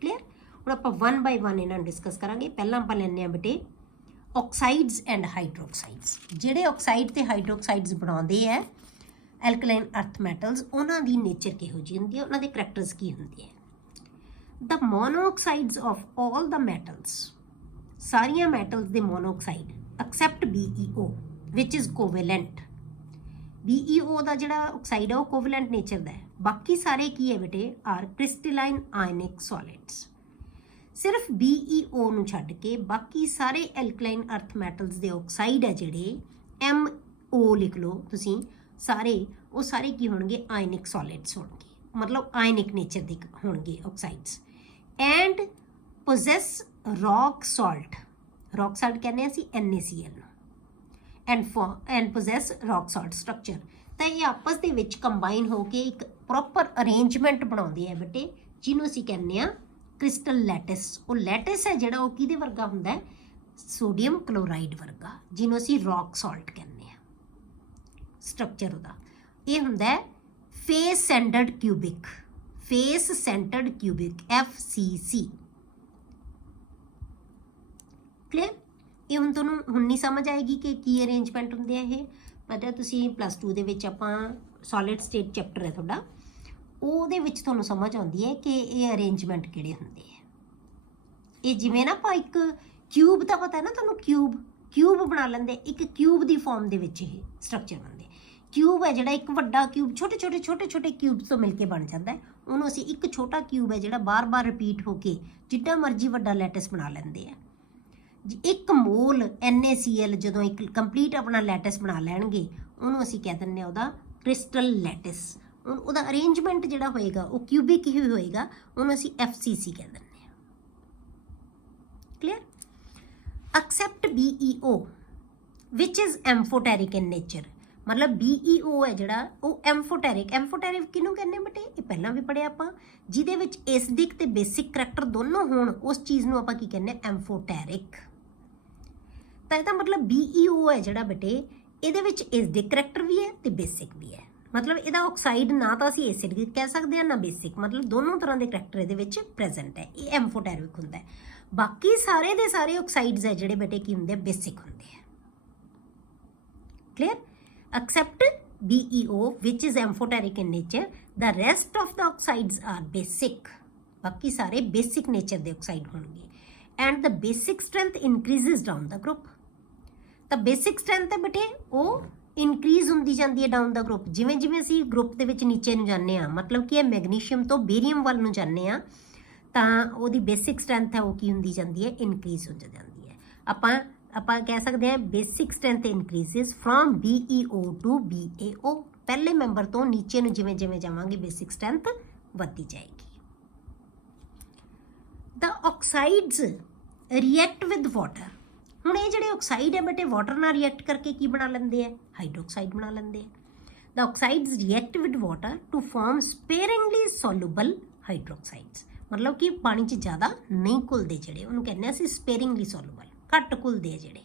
Clear? ਹੁਣ ਆਪਾਂ one by one ਇਹਨਾਂ ਨੂੰ ਡਿਸਕਸ ਕਰਾਂਗੇ। ਪਹਿਲਾਂ ਆਪਾਂ ਲੈਂਦੇ ਹਾਂ ਬੇਟੇ ਆਕਸਾਈਡਸ ਐਂਡ ਹਾਈਡਰੋਕਸਾਈਡਸ। ਜਿਹੜੇ ਆਕਸਾਈਡ ਤੇ ਹਾਈਡਰੋਕਸਾਈਡਸ ਬਣਾਉਂਦੇ ਹੈ ਐਲਕਲਾਈਨ ਅਰਥ ਮੈਟਲਸ, ਉਹਨਾਂ ਦੀ ਨੇਚਰ ਕਿਹੋ ਜਿਹੀ ਹੁੰਦੀ ਹੈ, ਉਹਨਾਂ ਦੇ ਕਰੈਕਟਰਸ ਕੀ ਹੁੰਦੇ ਹੈ। The monoxides of all the metals, ਸਾਰੀਆਂ ਮੈਟਲਸ ਦੇ ਮੋਨੋਆਕਸਾਈਡ ਐਕਸੈਪਟ BeO ਵਿਚ ਇਜ਼ ਕੋਵੈਲੈਂਟ। BeO ਦਾ ਜਿਹੜਾ ਆਕਸਾਈਡ ਹੈ ਉਹ ਕੋਵੈਲੈਂਟ ਨੇਚਰ ਦਾ ਹੈ। ਬਾਕੀ ਸਾਰੇ ਕੀ ਹੈ ਬੇਟੇ ਆਰ ਕ੍ਰਿਸਟਲਾਈਨ ਆਇਨਿਕ ਸੋਲਿਡਸ। ਸਿਰਫ BeO ਨੂੰ ਛੱਡ ਕੇ ਬਾਕੀ ਸਾਰੇ ਐਲਕਲਾਈਨ ਅਰਥ ਮੈਟਲਸ ਦੇ ਆਕਸਾਈਡ ਹੈ ਜਿਹੜੇ MO ਲਿਖ ਲਓ ਤੁਸੀਂ, ਉਹ ਸਾਰੇ ਕੀ ਹੋਣਗੇ ਆਇਨਿਕ ਸੋਲਿਡਸ ਹੋਣਗੇ, ਮਤਲਬ ਆਇਨਿਕ ਨੇਚਰ ਦੇ ਹੋਣਗੇ oxides. And possess rock salt, rock salt ਕਹਿੰਦੇ ਅਸੀਂ NaCl ਨੂੰ, and possess rock salt structure. ਤਾਂ ਇਹ ਆਪਸ ਦੇ ਵਿੱਚ ਕੰਬਾਈਨ ਹੋ ਕੇ ਇੱਕ ਪ੍ਰੋਪਰ ਅਰੇਂਜਮੈਂਟ ਬਣਾਉਂਦੇ ਆ ਬੇਟੇ, ਜਿਹਨੂੰ ਅਸੀਂ ਕਹਿੰਦੇ ਆ ਕ੍ਰਿਸਟਲ ਲੈਟਿਸ। ਉਹ ਲੈਟਿਸ ਹੈ ਜਿਹੜਾ ਉਹ ਕਿਹਦੇ ਵਰਗਾ ਹੁੰਦਾ ਹੈ, ਸੋਡੀਅਮ ਕਲੋਰਾਈਡ ਵਰਗਾ, ਜਿਹਨੂੰ ਅਸੀਂ ਰੌਕ ਸਾਲਟ ਕਹਿੰਦੇ ਆ। ਸਟਰਕਚਰ ਉਹਦਾ ਇਹ ਹੁੰਦਾ ਹੈ face centred cubic, face centred cubic FCC। Clear? ਇਹ ਹੁਣ ਤੁਹਾਨੂੰ ਹੁਣ ਨਹੀਂ ਸਮਝ ਆਏਗੀ ਕਿ ਕੀ ਅਰੇਂਜਮੈਂਟ ਹੁੰਦੇ ਆ ਇਹ, ਪਤਾ ਤੁਸੀਂ +2 ਦੇ ਵਿੱਚ ਆਪਾਂ ਸੋਲਿਡ ਸਟੇਟ ਚੈਪਟਰ ਹੈ ਤੁਹਾਡਾ, ਉਹਦੇ ਵਿੱਚ ਤੁਹਾਨੂੰ ਸਮਝ ਆਉਂਦੀ ਹੈ ਕਿ ਇਹ ਅਰੇਂਜਮੈਂਟ ਕਿਹੜੇ ਹੁੰਦੇ ਆ। ਇਹ ਜਿਵੇਂ ਨਾ ਆਪਾਂ ਇੱਕ ਕਿਊਬ ਦਾ ਪਤਾ ਹੈ ਨਾ ਤੁਹਾਨੂੰ, ਕਿਊਬ ਬਣਾ ਲੈਂਦੇ, ਇੱਕ ਕਿਊਬ ਦੀ ਫਾਰਮ ਦੇ ਵਿੱਚ ਇਹ ਸਟਰਕਚਰ ਬਣਦੇ। ਕਿਊਬ ਹੈ ਜਿਹੜਾ ਇੱਕ ਵੱਡਾ ਕਿਊਬ ਛੋਟੇ ਛੋਟੇ ਕਿਊਬਸ ਤੋਂ ਮਿਲ ਕੇ ਬਣ ਜਾਂਦਾ ਹੈ, ਉਹਨੂੰ ਅਸੀਂ ਇੱਕ ਛੋਟਾ ਕਿਊਬ ਹੈ ਜਿਹੜਾ ਬਾਰ-ਬਾਰ ਰਿਪੀਟ ਹੋ ਕੇ ਜਿੱਡਾ ਮਰਜ਼ੀ ਵੱਡਾ ਲੈਟਿਸ ਬਣਾ ਲੈਂਦੇ ਆ। ਇੱਕ ਮੋਲ NaCl ਜਦੋਂ ਇੱਕ ਕੰਪਲੀਟ ਆਪਣਾ ਲੈਟਿਸ ਬਣਾ ਲੈਣਗੇ ਉਹਨੂੰ ਅਸੀਂ ਕਹਿ ਦਿੰਦੇ ਹਾਂ ਉਹਦਾ ਕ੍ਰਿਸਟਲ ਲੈਟਿਸ। ਉਹਦਾ ਅਰੇਂਜਮੈਂਟ ਜਿਹੜਾ ਹੋਏਗਾ ਉਹ ਕਿਊਬਿਕ ਹੀ ਹੋਏਗਾ, ਉਹਨੂੰ ਅਸੀਂ FCC ਕਹਿ ਦਿੰਦੇ ਹਾਂ। ਕਲੀਅਰ? ਐਕਸੈਪਟ BeO ਵਿਚ ਇਜ਼ ਐਮਫੋਟੈਰਿਕ ਇਨ ਨੇਚਰ, ਮਤਲਬ BeO ਹੈ ਜਿਹੜਾ ਉਹ ਐਮਫੋਟੈਰਿਕ ਕਿਹਨੂੰ ਕਹਿੰਦੇ ਬੇਟੇ, ਇਹ ਪਹਿਲਾਂ ਵੀ ਪੜ੍ਹਿਆ ਆਪਾਂ, ਜਿਹਦੇ ਵਿੱਚ ਐਸਿਡਿਕ ਤੇ ਬੇਸਿਕ ਕਰੈਕਟਰ ਦੋਨੋਂ ਹੋਣ ਉਸ ਚੀਜ਼ ਨੂੰ ਆਪਾਂ ਕੀ ਕਹਿੰਦੇ ਐਮਫੋਟੈਰਿਕ। ਤਾਂ ਇਹਦਾ ਮਤਲਬ BeO ਹੈ ਜਿਹੜਾ ਬੇਟੇ ਇਹਦੇ ਵਿੱਚ ਐਸਿਡਿਕ ਕਰੈਕਟਰ ਵੀ ਹੈ ਤੇ ਬੇਸਿਕ ਵੀ ਹੈ, ਮਤਲਬ ਇਹਦਾ ਆਕਸਾਈਡ ਨਾ ਤਾਂ ਅਸੀਂ ਐਸਿਡਿਕ ਕਹਿ ਸਕਦੇ ਹਾਂ ਨਾ ਬੇਸਿਕ, ਮਤਲਬ ਦੋਨੋਂ ਤਰ੍ਹਾਂ ਦੇ ਕਰੈਕਟਰ ਇਹਦੇ ਵਿੱਚ ਪ੍ਰੈਜ਼ੈਂਟ ਹੈ, ਇਹ ਐਮਫੋਟੈਰਿਕ ਹੁੰਦਾ ਹੈ। ਬਾਕੀ ਸਾਰੇ ਦੇ ਸਾਰੇ ਆਕਸਾਈਡਸ ਹੈ ਜਿਹੜੇ ਬੇਟੇ ਕੀ ਹੁੰਦੇ ਆ, ਬੇਸਿਕ ਹੁੰਦੇ ਆ। Clear? Except BeO which is amphoteric in nature, the rest of the oxides are basic. बाकी सारे basic nature ਦੇ oxide होंगे and the basic strength increases down the group. ਤਾਂ basic strength ਹੈ ਬੇਟੇ ਉਹ increase ਹੁੰਦੀ ਜਾਂਦੀ ਹੈ down the group, ਜਿਵੇਂ ਜਿਵੇਂ ਅਸੀਂ ਗਰੁੱਪ ਦੇ ਵਿੱਚ ਨੀਚੇ ਨੂੰ ਜਾਂਦੇ ਆ, ਮਤਲਬ ਕਿ ਇਹ ਮੈਗਨੀਸ਼ੀਅਮ ਤੋਂ ਬੇਰੀਅਮ ਵੱਲ ਨੂੰ ਜਾਂਦੇ ਆ ਤਾਂ ਉਹਦੀ basic strength ਹੈ ਉਹ ਕੀ ਹੁੰਦੀ ਜਾਂਦੀ ਹੈ, increase ਹੋ ਜਾਂਦੀ ਹੈ। ਆਪਾਂ ਕਹਿ ਸਕਦੇ ਹਾਂ basic strength increases from BeO to BaO, ਪਹਿਲੇ ਮੈਂਬਰ ਤੋਂ ਨੀਚੇ ਨੂੰ ਜਿਵੇਂ ਜਿਵੇਂ ਜਾਵਾਂਗੇ ਬੇਸਿਕ ਸਟਰੈਂਥ ਵੱਧਦੀ ਜਾਏਗੀ। ਦ ਆਕਸਾਈਡਸ ਰਿਐਕਟ ਵਿਦ ਵਾਟਰ, ਹੁਣ ਇਹ ਜਿਹੜੇ ਆਕਸਾਈਡ ਹੈ ਬੇਟੇ ਵਾਟਰ ਨਾਲ ਰਿਐਕਟ ਕਰਕੇ ਕੀ ਬਣਾ ਲੈਂਦੇ ਆ, ਹਾਈਡਰੋਕਸਾਈਡ ਬਣਾ ਲੈਂਦੇ ਆ। The oxides react with water to form sparingly soluble hydroxides, ਮਤਲਬ ਕਿ ਪਾਣੀ 'ਚ ਜ਼ਿਆਦਾ ਨਹੀਂ ਘੁਲਦੇ ਜਿਹੜੇ, ਉਹਨੂੰ ਕਹਿੰਦੇ ਅਸੀਂ ਸਪੇਰਿੰਗਲੀ ਸੋਲੂਬਲ, ਘੱਟ ਘੁਲਦੇ ਆ ਜਿਹੜੇ।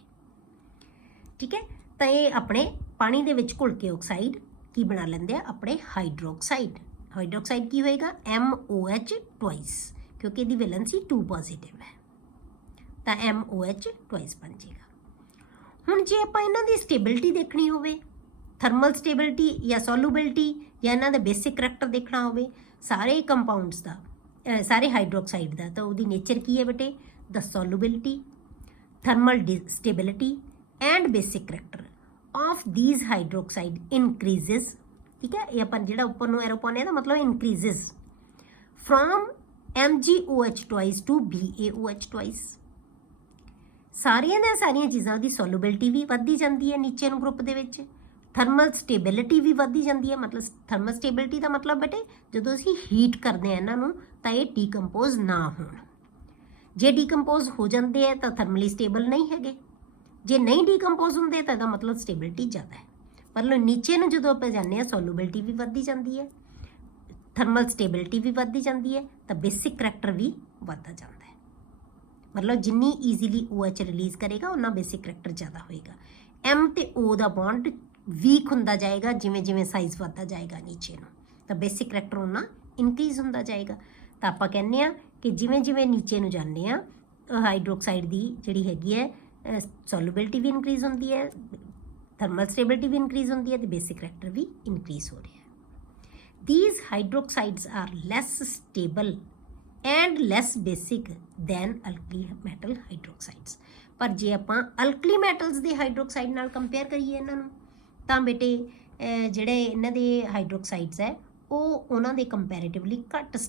ਠੀਕ ਹੈ, ਤਾਂ ਇਹ ਆਪਣੇ ਪਾਣੀ ਦੇ ਵਿੱਚ ਘੁਲ ਕੇ ਆਕਸਾਈਡ ਕੀ ਬਣਾ ਲੈਂਦੇ ਆ, ਆਪਣੇ ਹਾਈਡਰੋਕਸਾਈਡ। ਹਾਈਡਰੋਕਸਾਈਡ ਕੀ ਹੋਏਗਾ, MOH ਟਵਾਈਸ, ਕਿਉਂਕਿ ਇਹਦੀ ਵੈਲੈਂਸੀ 2 ਪੋਜ਼ਿਟਿਵ ਹੈ ਤਾਂ MOH ਟਵਾਈਸ ਬਣ ਜਾਏਗਾ। ਹੁਣ ਜੇ ਆਪਾਂ ਇਹਨਾਂ ਦੀ ਸਟੇਬਿਲਿਟੀ ਦੇਖਣੀ ਹੋਵੇ, ਥਰਮਲ ਸਟੇਬਿਲਿਟੀ ਜਾਂ ਸੋਲੂਬਿਲਿਟੀ ਜਾਂ ਇਹਨਾਂ ਦਾ ਬੇਸਿਕ ਕਰੈਕਟਰ ਦੇਖਣਾ ਹੋਵੇ ਸਾਰੇ ਕੰਪਾਊਂਡਸ ਦਾ, ਸਾਰੇ ਹਾਈਡਰੋਕਸਾਈਡ ਦਾ, ਤਾਂ ਉਹਦੀ ਨੇਚਰ ਕੀ ਹੈ ਬੇਟੇ, ਦ ਸੋਲੂਬਿਲਿਟੀ, thermal stability and basic character of these hydroxide increases। ठीक है, ये अपन जेड़ा ऊपर नो एरो पाने दा मतलब increases from MgOH twice to BaOH twice। ਸਾਰੀਆਂ ਦੀਆਂ ਸਾਰੀਆਂ ਚੀਜ਼ਾਂ ਦੀ ਸੋਲੂਬਿਲਿਟੀ ਵੀ ਵੱਧਦੀ ਜਾਂਦੀ ਹੈ ਨੀਚੇ ਨੂੰ ਗਰੁੱਪ ਦੇ ਵਿੱਚ, ਥਰਮਲ ਸਟੇਬਿਲਿਟੀ ਵੀ ਵੱਧਦੀ ਜਾਂਦੀ ਹੈ। ਮਤਲਬ ਥਰਮਲ ਸਟੇਬਿਲਿਟੀ ਦਾ ਮਤਲਬ ਬੇਟੇ ਜਦੋਂ ਅਸੀਂ ਹੀਟ ਕਰਦੇ ਹਾਂ ਇਹਨਾਂ ਨੂੰ ਤਾਂ ਇਹ ਡੀਕੰਪੋਜ਼ ਨਾ ਹੋਣ, ਜੇ ਡੀਕੰਪੋਜ਼ ਹੋ ਜਾਂਦੇ ਆ ਤਾਂ ਥਰਮਲੀ ਸਟੇਬਲ ਨਹੀਂ ਹੈਗੇ, ਜੇ ਨਹੀਂ ਡੀਕੰਪੋਜ਼ ਹੁੰਦੇ ਤਾਂ ਇਹਦਾ ਮਤਲਬ ਸਟੇਬਿਲਿਟੀ ਜ਼ਿਆਦਾ ਹੈ। ਮਤਲਬ ਨੀਚੇ ਨੂੰ ਜਦੋਂ ਆਪਾਂ ਜਾਂਦੇ ਹਾਂ ਸੋਲੂਬਿਲਿਟੀ ਵੀ ਵੱਧਦੀ ਜਾਂਦੀ ਹੈ, ਥਰਮਲ ਸਟੇਬਿਲਿਟੀ ਵੀ ਵੱਧਦੀ ਜਾਂਦੀ ਹੈ, ਤਾਂ ਬੇਸਿਕ ਕਰੈਕਟਰ ਵੀ ਵੱਧਦਾ ਜਾਂਦਾ ਹੈ। ਮਤਲਬ ਜਿੰਨੀ ਈਜ਼ੀਲੀ OH ਰਿਲੀਜ਼ ਕਰੇਗਾ ਉਹਨਾਂ ਬੇਸਿਕ ਕਰੈਕਟਰ ਜ਼ਿਆਦਾ ਹੋਏਗਾ। M ਤੇ O ਦਾ ਬੌਂਡ ਵੀਕ ਹੁੰਦਾ ਜਾਏਗਾ ਜਿਵੇਂ ਜਿਵੇਂ ਸਾਈਜ਼ ਵੱਧਦਾ ਜਾਏਗਾ ਨੀਚੇ ਨੂੰ, ਤਾਂ ਬੇਸਿਕ ਕਰੈਕਟਰ ਉਹਨਾਂ ਇਨਕਰੀਜ਼ ਹੁੰਦਾ ਜਾਏਗਾ। ਤਾਂ ਆਪਾਂ ਕਹਿੰਦੇ ਆ ਕਿ ਜਿਵੇਂ ਜਿਵੇਂ ਨੀਚੇ ਨੂੰ ਜਾਂਦੇ ਆ ਹਾਈਡਰੋਕਸਾਈਡ ਦੀ ਜਿਹੜੀ ਹੈਗੀ ਹੈ ਸੋਲੂਬਿਲਿਟੀ ਵੀ ਇਨਕਰੀਜ਼ ਹੁੰਦੀ ਹੈ, ਥਰਮਲ ਸਟੇਬਿਲਿਟੀ ਵੀ ਇਨਕਰੀਜ਼ ਹੁੰਦੀ ਹੈ, ਤੇ ਬੇਸਿਕ ਕਰੈਕਟਰ ਵੀ ਇਨਕਰੀਜ਼ ਹੋ ਰਿਹਾ ਹੈ। These hydroxides are less stable and less basic than alkali metal hydroxides। ਪਰ ਜੇ ਆਪਾਂ ਅਲਕਲੀ ਮੈਟਲਸ ਦੇ ਹਾਈਡਰੋਕਸਾਈਡ ਨਾਲ ਕੰਪੇਅਰ ਕਰੀਏ ਇਹਨਾਂ ਨੂੰ, ਤਾਂ ਬੇਟੇ ਜਿਹੜੇ ਇਹਨਾਂ ਦੇ ਹਾਈਡਰੋਕਸਾਈਡਸ ਹੈ ਉਹ ਉਹਨਾਂ ਦੇ ਕੰਪੈਰੀਟਿਵਲੀ ਘੱਟ